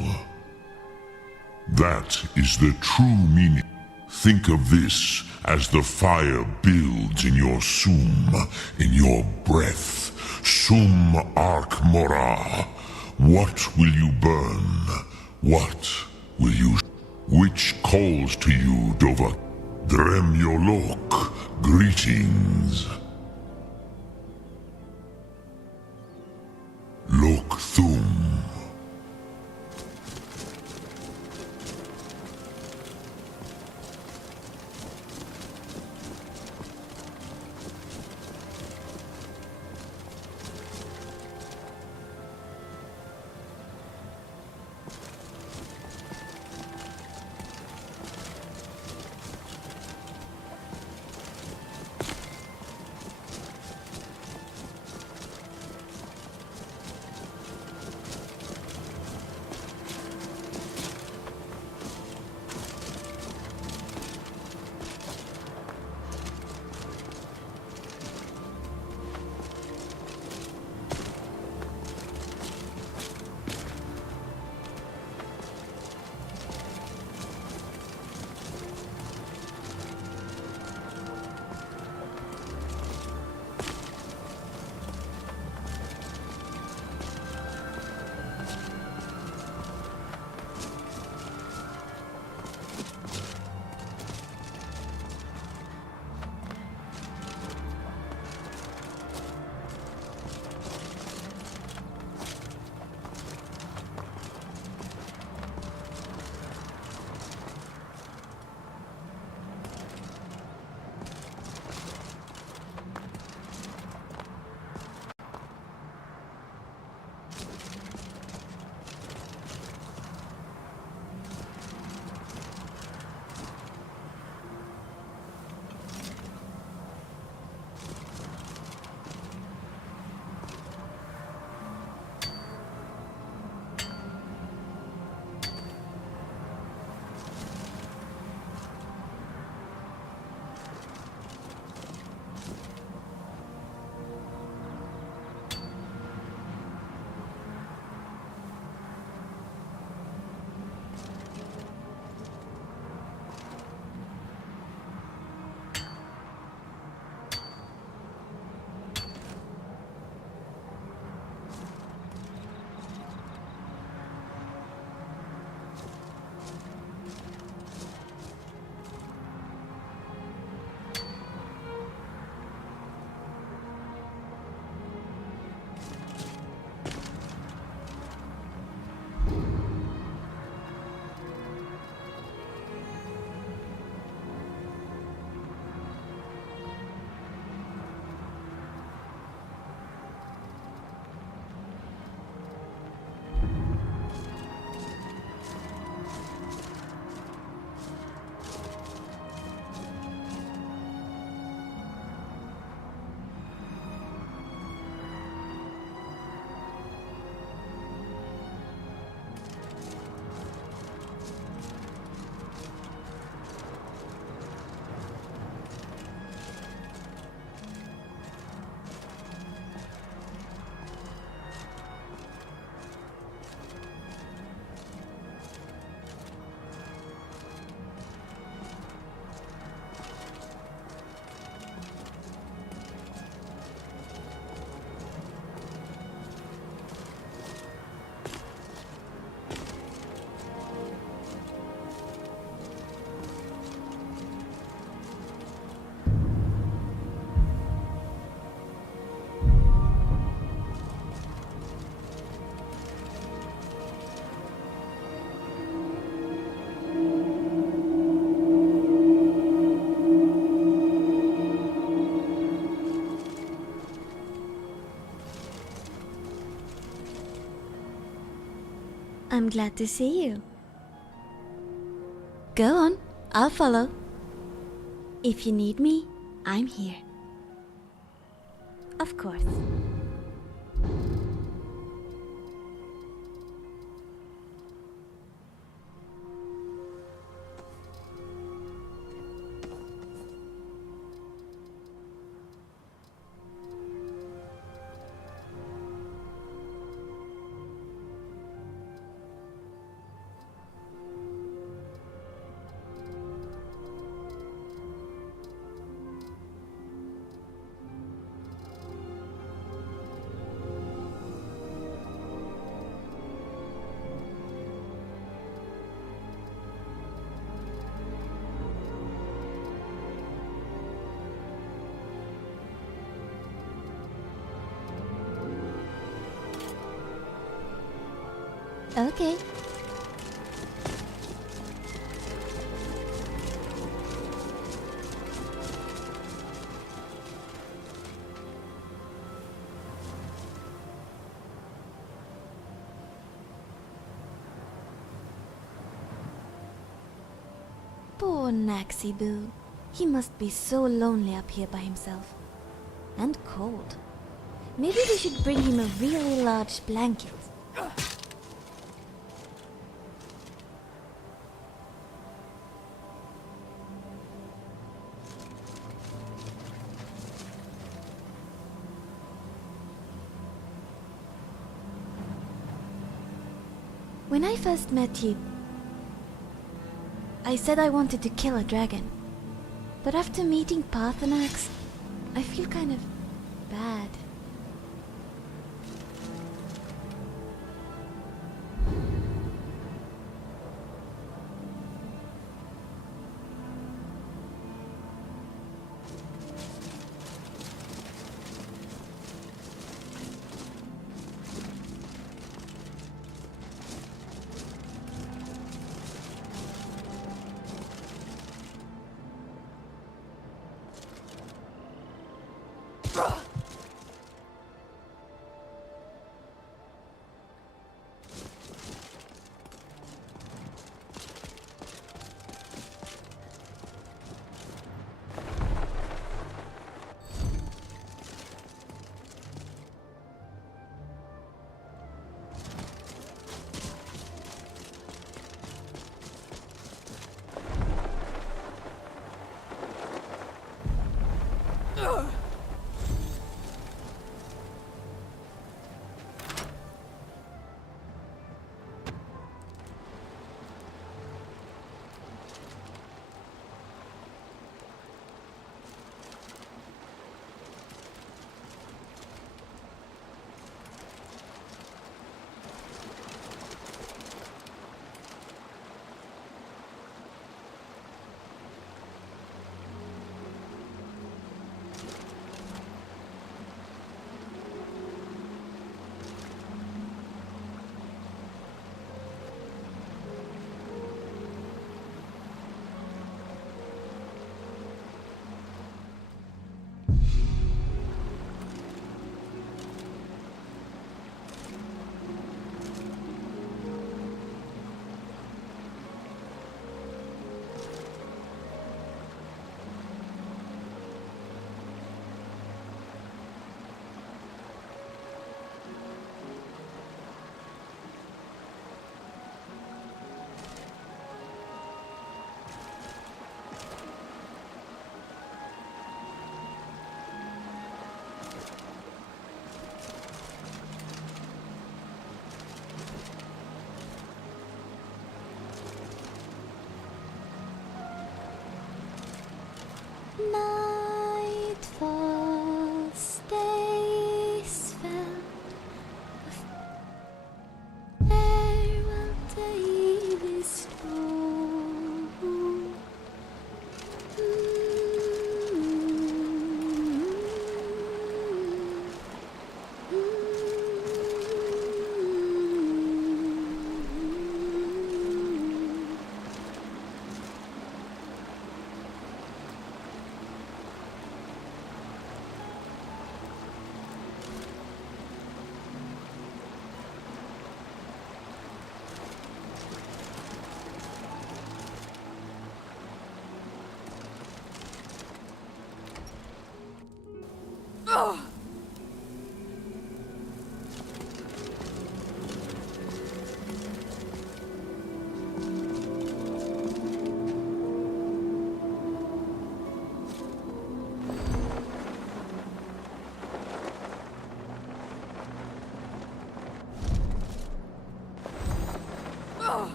That is the true meaning. Think of this as the fire builds in your sum, in your breath. Sum Arc Mora. What will you burn? What will you... Which calls to you, Dova? Drem Yolok. Greetings. Lok Thum. I'm glad to see you. Go on, I'll follow. If you need me, I'm here. Of course. Okay. Poor Naxi Boo. He must be so lonely up here by himself. And cold. Maybe we should bring him a really large blanket. When I first met you, I said I wanted to kill a dragon. But after meeting Parthenax, I feel kind of bad.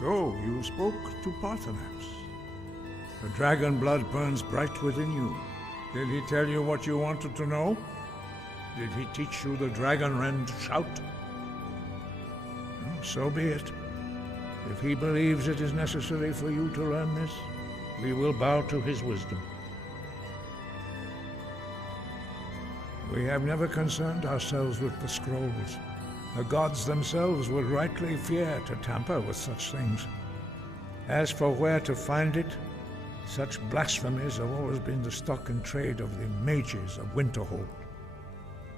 So, you spoke to Parthenax. The dragon blood burns bright within you. Did he tell you what you wanted to know? Did he teach you the dragon rend shout? Well, so be it. If he believes it is necessary for you to learn this, we will bow to his wisdom. We have never concerned ourselves with the scrolls. The gods themselves would rightly fear to tamper with such things. As for where to find it, such blasphemies have always been the stock and trade of the mages of Winterhold.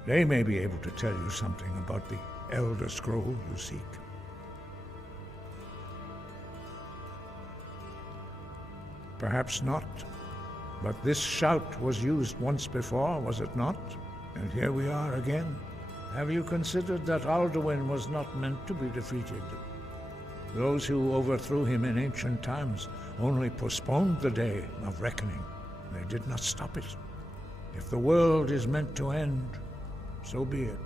They may be able to tell you something about the Elder Scroll you seek. Perhaps not. But this shout was used once before, was it not? And here we are again. Have you considered that Alduin was not meant to be defeated? Those who overthrew him in ancient times only postponed the day of reckoning. They did not stop it. If the world is meant to end, so be it.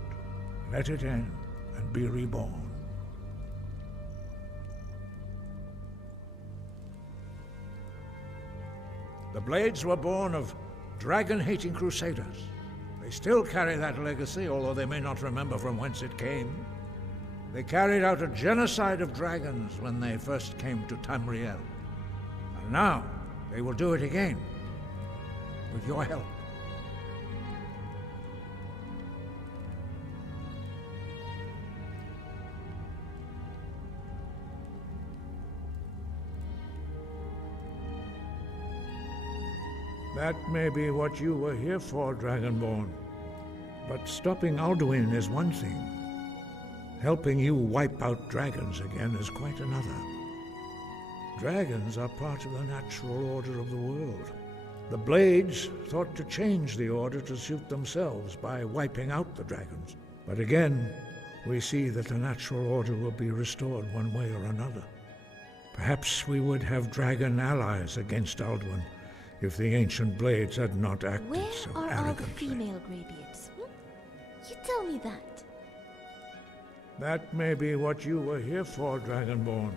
Let it end and be reborn. The Blades were born of dragon-hating crusaders. They still carry that legacy, although they may not remember from whence it came. They carried out a genocide of dragons when they first came to Tamriel. And now, they will do it again, with your help. That may be what you were here for, Dragonborn. But stopping Alduin is one thing. Helping you wipe out dragons again is quite another. Dragons are part of the natural order of the world. The Blades thought to change the order to suit themselves by wiping out the dragons. But again, we see that the natural order will be restored one way or another. Perhaps we would have dragon allies against Alduin if the ancient Blades had not acted so Where are all the arrogantly. female greybeards? You tell me that. That may be what you were here for, Dragonborn.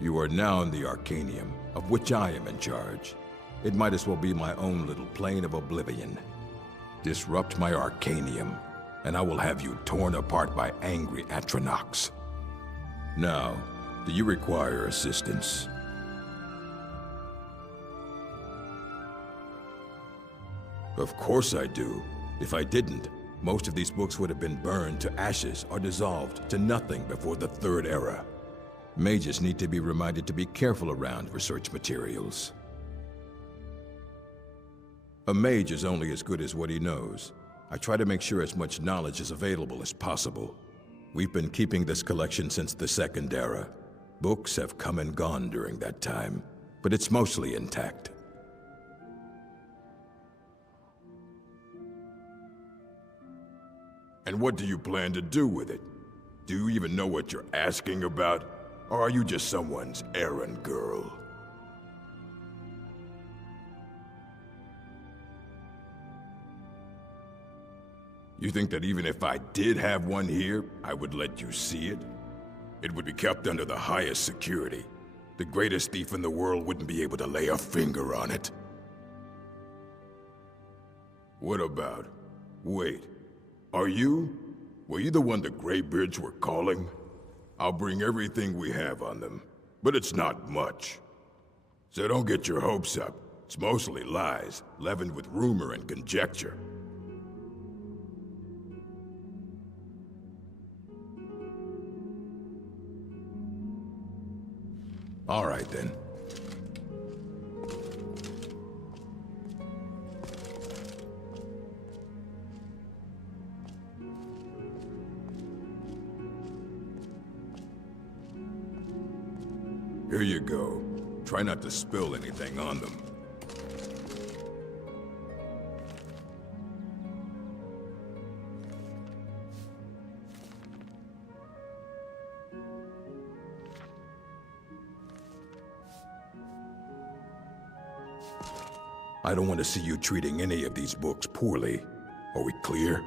You are now in the Arcanium, of which I am in charge. It might as well be my own little plane of oblivion. Disrupt my Arcanium, and I will have you torn apart by angry Atronachs. Now, Do you require assistance? Of course I do. If I didn't, most of these books would have been burned to ashes or dissolved to nothing before the Third Era. Mages need to be reminded to be careful around research materials. A mage is only as good as what he knows. I try to make sure as much knowledge is available as possible. We've been keeping this collection since the Second Era. Books have come and gone during that time, but it's mostly intact. And what do you plan to do with it? Do you even know what you're asking about? Or are you just someone's errand girl? You think that even if I did have one here, I would let you see it? It would be kept under the highest security. The greatest thief in the world wouldn't be able to lay a finger on it. What about? Wait. Were you the one the Greybeards were calling? I'll bring everything we have on them, but it's not much. So don't get your hopes up. It's mostly lies, leavened with rumor and conjecture. All right then. Here you go. Try not to spill anything on them. I don't want to see you treating any of these books poorly. Are we clear?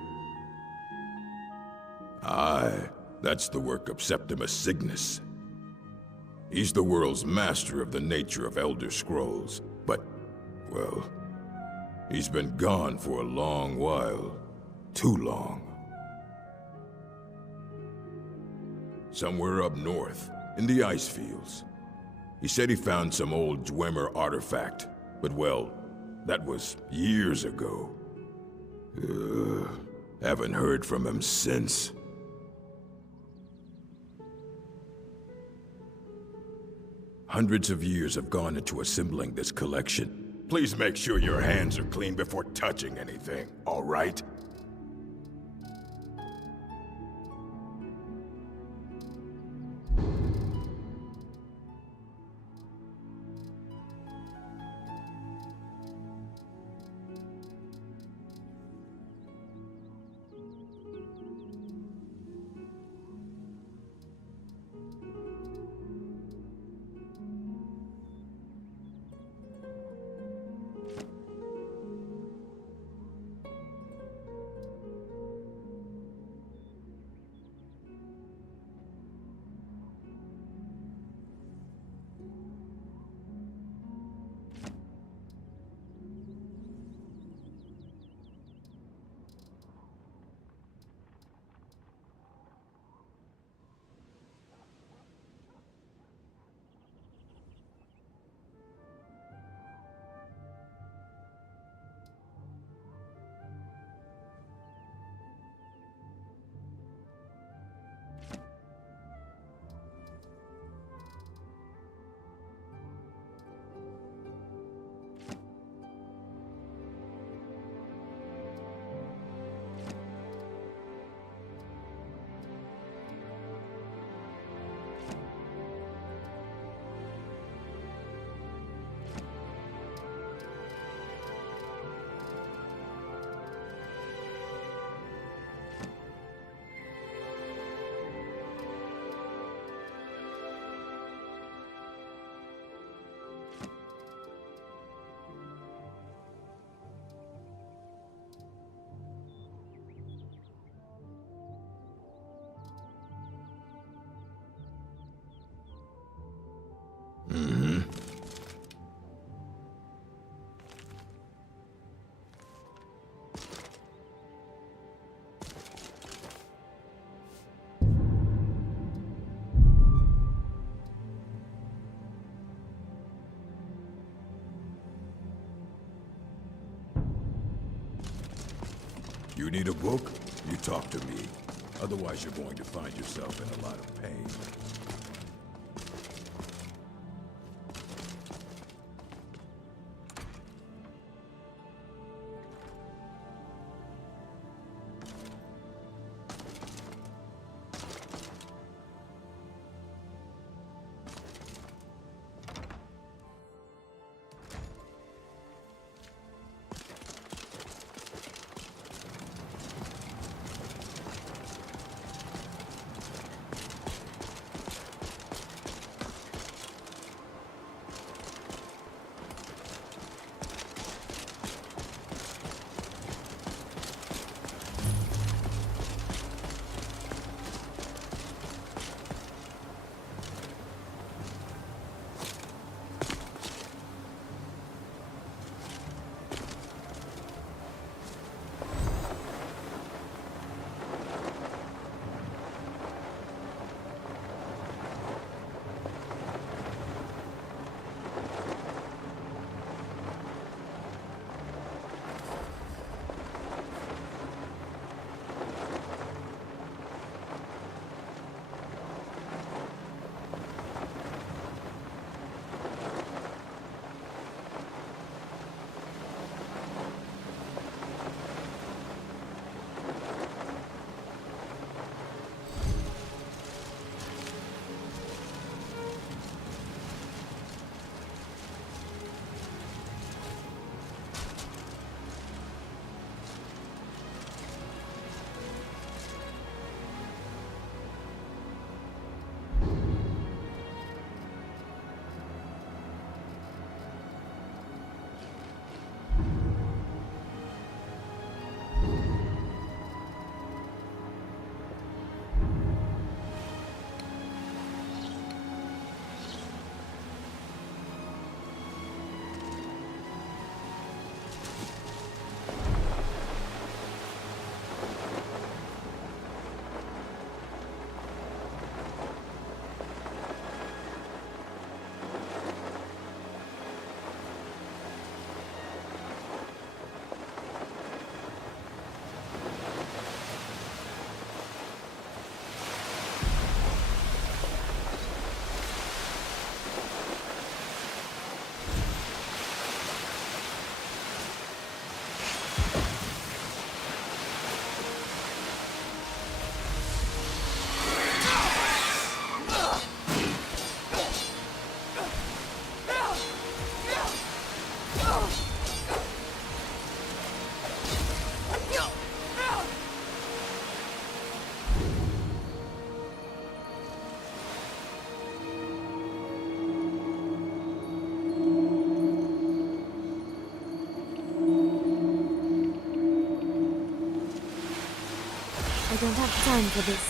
Aye, that's the work of Septimus Cygnus. He's the world's master of the nature of Elder Scrolls, but, well, he's been gone for a long while. Too long. Somewhere up north, in the ice fields. He said he found some old Dwemer artifact, but well, that was years ago. Haven't heard from him since. Hundreds of years have gone into assembling this collection. Please make sure your hands are clean before touching anything, all right? need a book? You talk to me. Otherwise, you're going to find yourself in a lot of pain. I don't have time for this.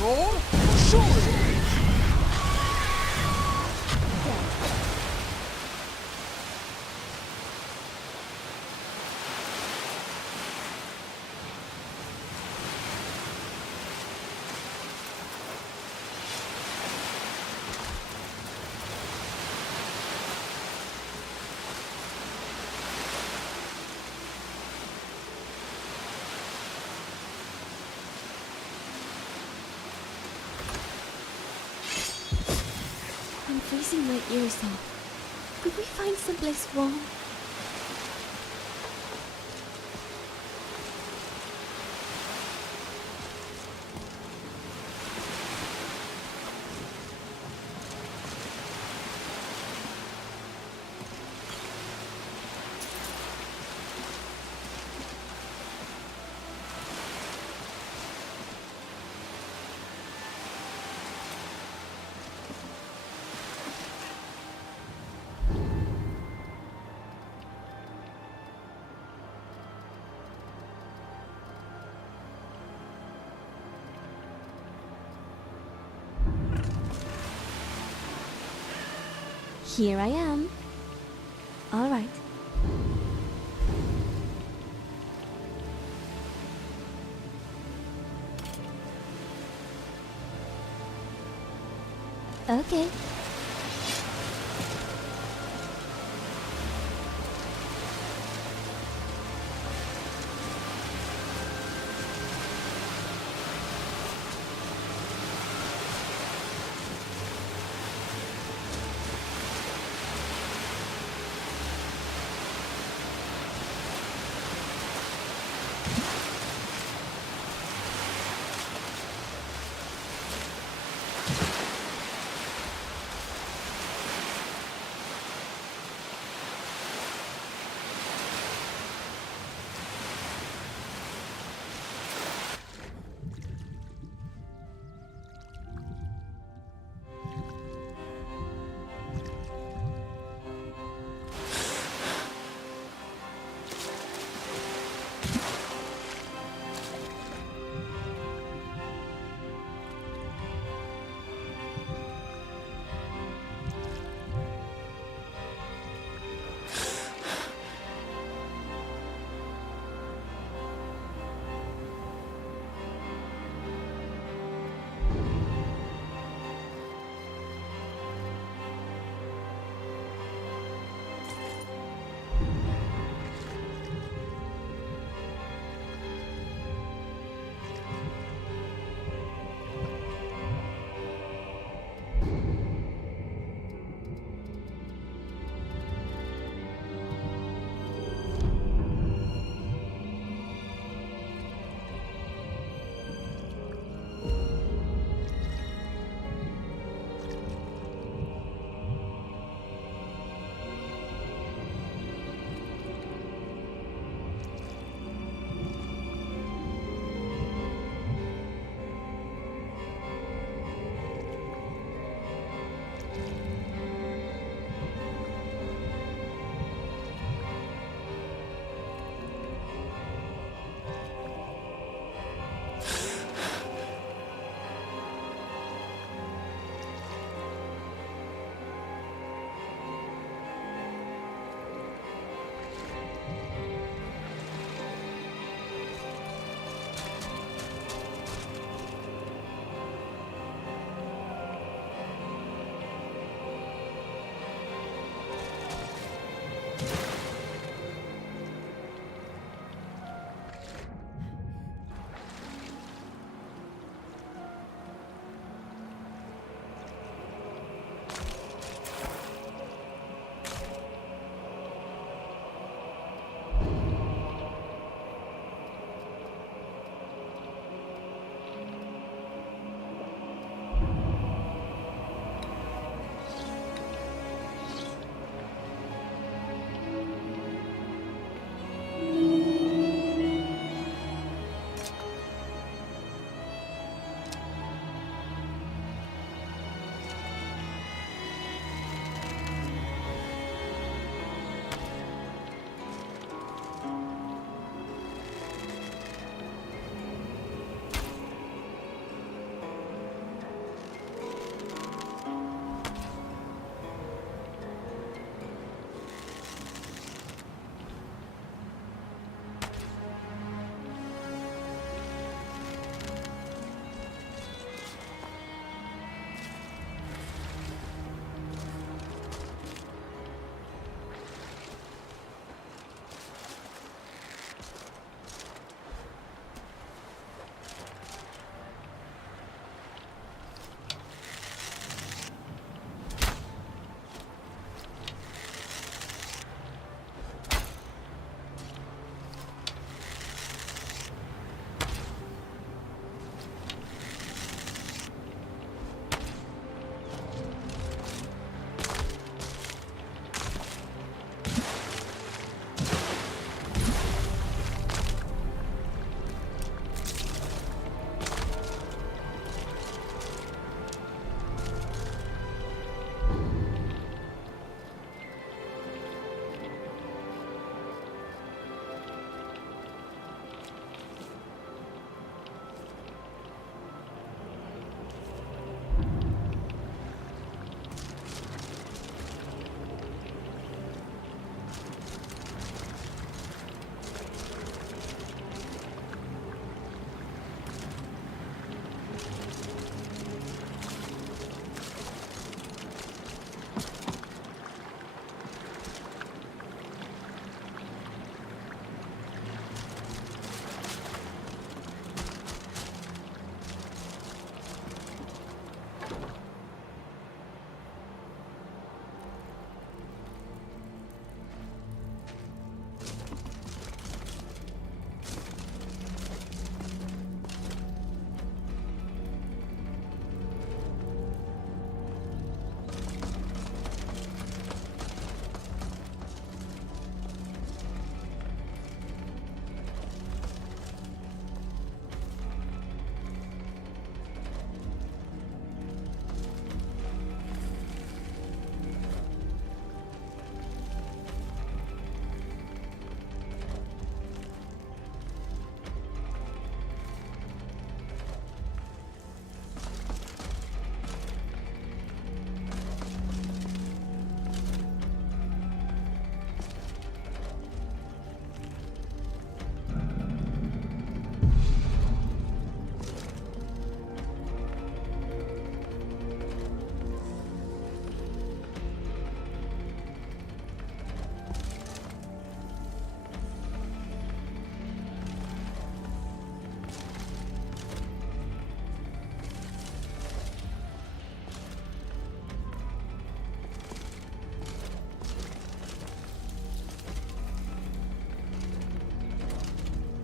Roll? Surely! I'm freezing my ears off. Could we find someplace warm? Here I am. All right. Okay.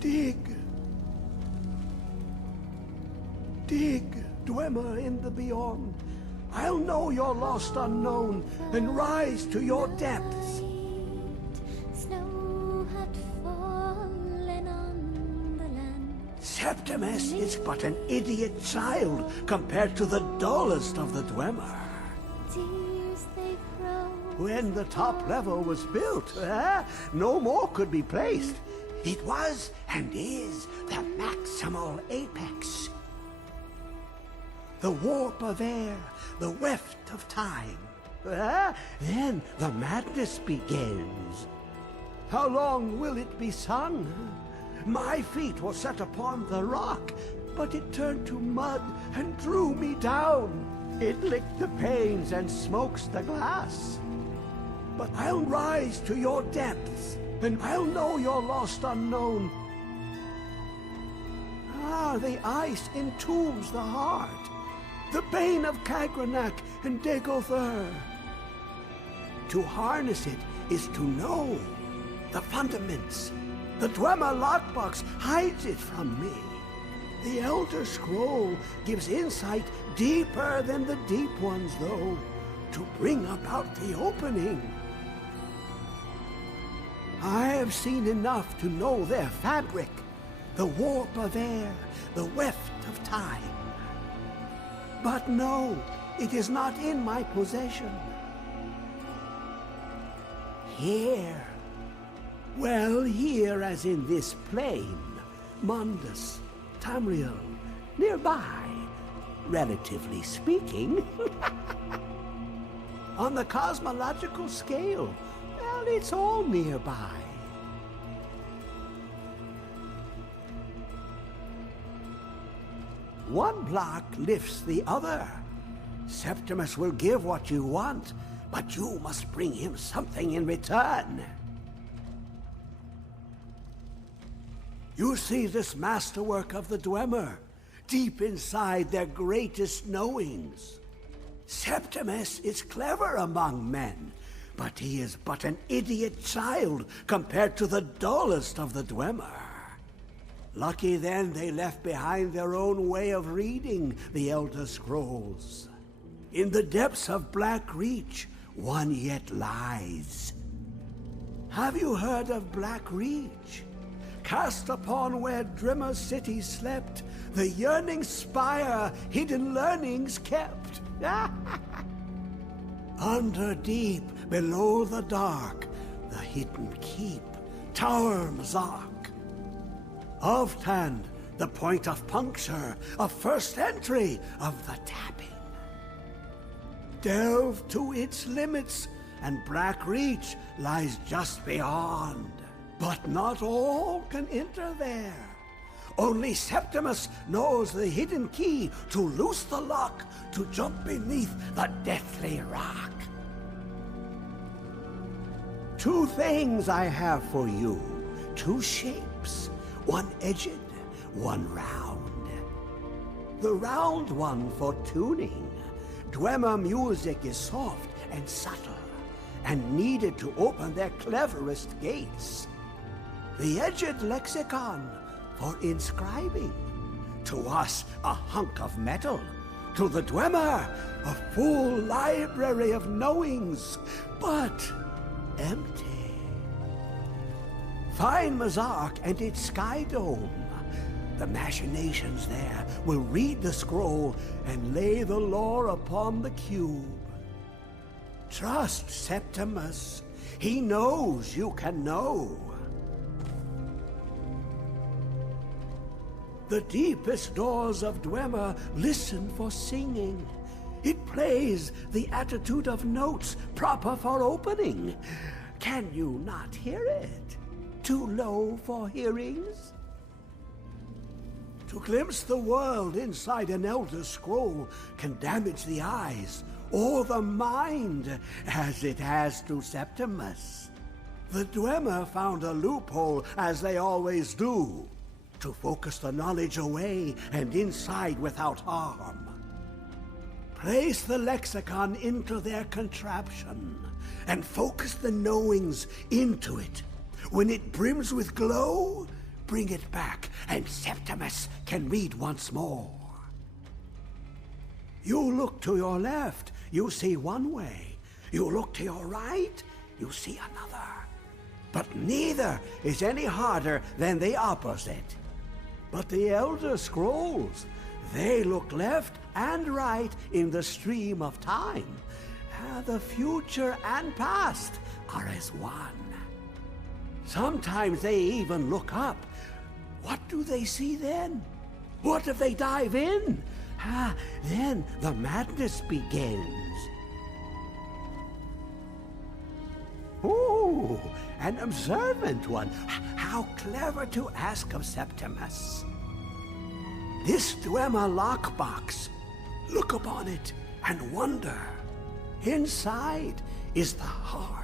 Dig. Dig, Dwemer in the beyond. I'll know your lost unknown and rise to your depths. Snow had fallen on the land. Septimus is but an idiot child compared to the dullest of the Dwemer. Tears they froze. When the top level was built, no more could be placed. It was and is the maximal apex. The warp of air, the weft of time. Then the madness begins. How long will it be sung? My feet were set upon the rock, but it turned to mud and drew me down. It licked the panes and smokes the glass. But I'll rise to your depths, and I'll know your lost unknown. The ice entombs the heart. The bane of Kagranak and Degother. To harness it is to know the fundaments. The Dwemer lockbox hides it from me. The Elder Scroll gives insight deeper than the deep ones, though, to bring about the opening. I have seen enough to know their fabric, the warp of air, the weft of time. But no, it is not in my possession. Here. Well, here as in this plane, Mundus, Tamriel, nearby, relatively speaking. On the cosmological scale, well, it's all nearby. One block lifts the other. Septimus will give what you want, but you must bring him something in return. You see this masterwork of the Dwemer, deep inside their greatest knowings. Septimus is clever among men, but he is but an idiot child compared to the dullest of the Dwemer. Lucky then they left behind their own way of reading the Elder Scrolls. In the depths of Black Reach, one yet lies. Have you heard of Black Reach? Cast upon where Drimmer City slept, the yearning spire hidden learnings kept. Under deep, below the dark, the hidden keep, Tower Mazark. Of Tand, the point of puncture, of first entry of the tapping. Delve to its limits, and Black Reach lies just beyond. But not all can enter there. Only Septimus knows the hidden key to loose the lock, to jump beneath the deathly rock. Two things I have for you, two shapes. One edged, one round. The round one for tuning. Dwemer music is soft and subtle, and needed to open their cleverest gates. The edged lexicon for inscribing. To us, a hunk of metal. To the Dwemer, a full library of knowings, but empty. Find Mazark and its sky dome. The machinations there will read the scroll and lay the lore upon the cube. Trust Septimus. He knows you can know. The deepest doors of Dwemer listen for singing. It plays the attitude of notes proper for opening. Can you not hear it? Too low for hearings? To glimpse the world inside an Elder Scroll can damage the eyes or the mind, as it has to Septimus. The Dwemer found a loophole, as they always do, to focus the knowledge away and inside without harm. Place the lexicon into their contraption, and focus the knowings into it. When it brims with glow, Bring it back, and Septimus can read once more. You look to your left, you see one way. You look to your right, you see another. But neither is any harder than the opposite. But the Elder Scrolls, they look left and right in the stream of time. The future and past are as one. Sometimes they even look up. What do they see then? What if they dive in? Then the madness begins. Ooh, an observant one. How clever to ask of Septimus. This Dwemer lockbox. Look upon it and wonder. Inside is the heart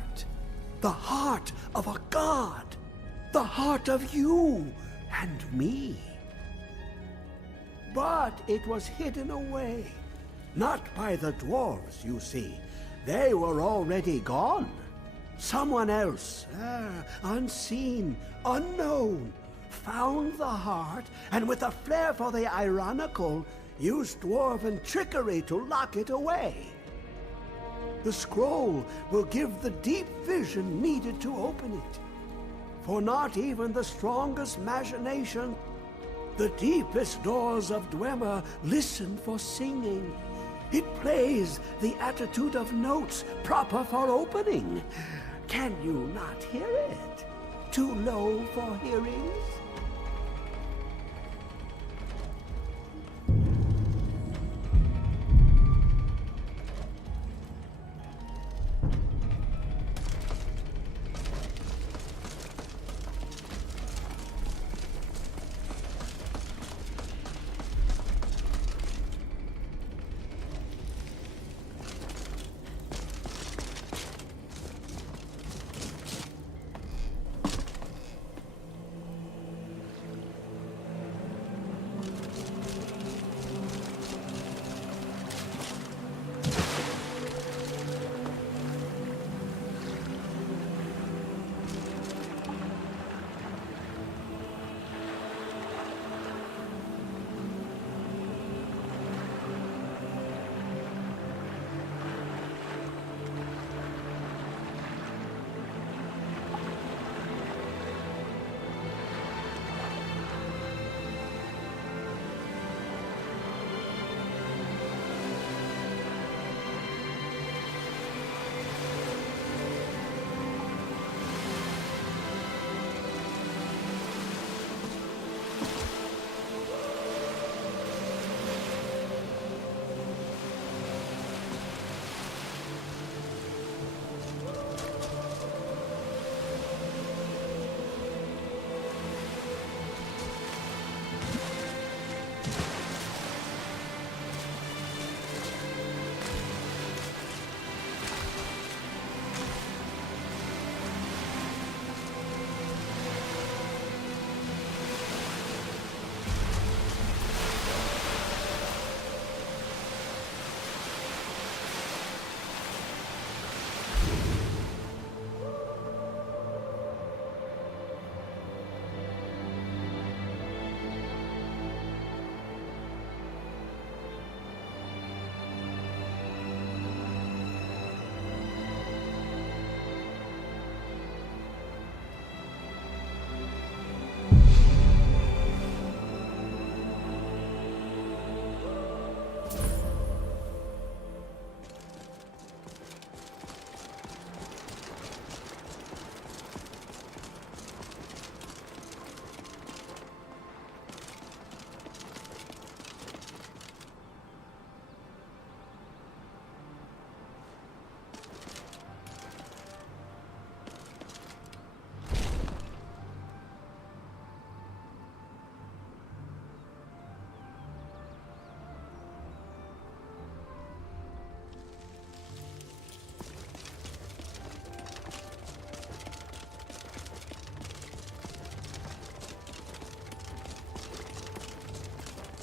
of a god, the heart of you and me. But it was hidden away, not by the dwarves, you see. They were already gone. Someone else, unseen, unknown, found the heart, and with a flair for the ironical, used dwarven trickery to lock it away. The scroll will give the deep vision needed to open it. For not even the strongest machination, the deepest doors of Dwemer listen for singing. It plays the attitude of notes proper for opening. Can you not hear it? Too low for hearings?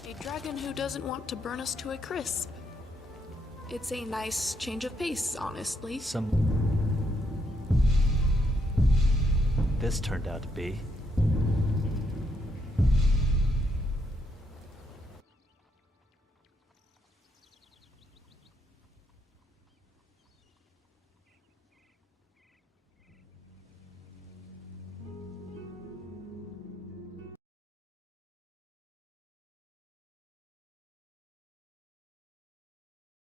A dragon who doesn't want to burn us to a crisp. It's a nice change of pace, honestly. This turned out to be.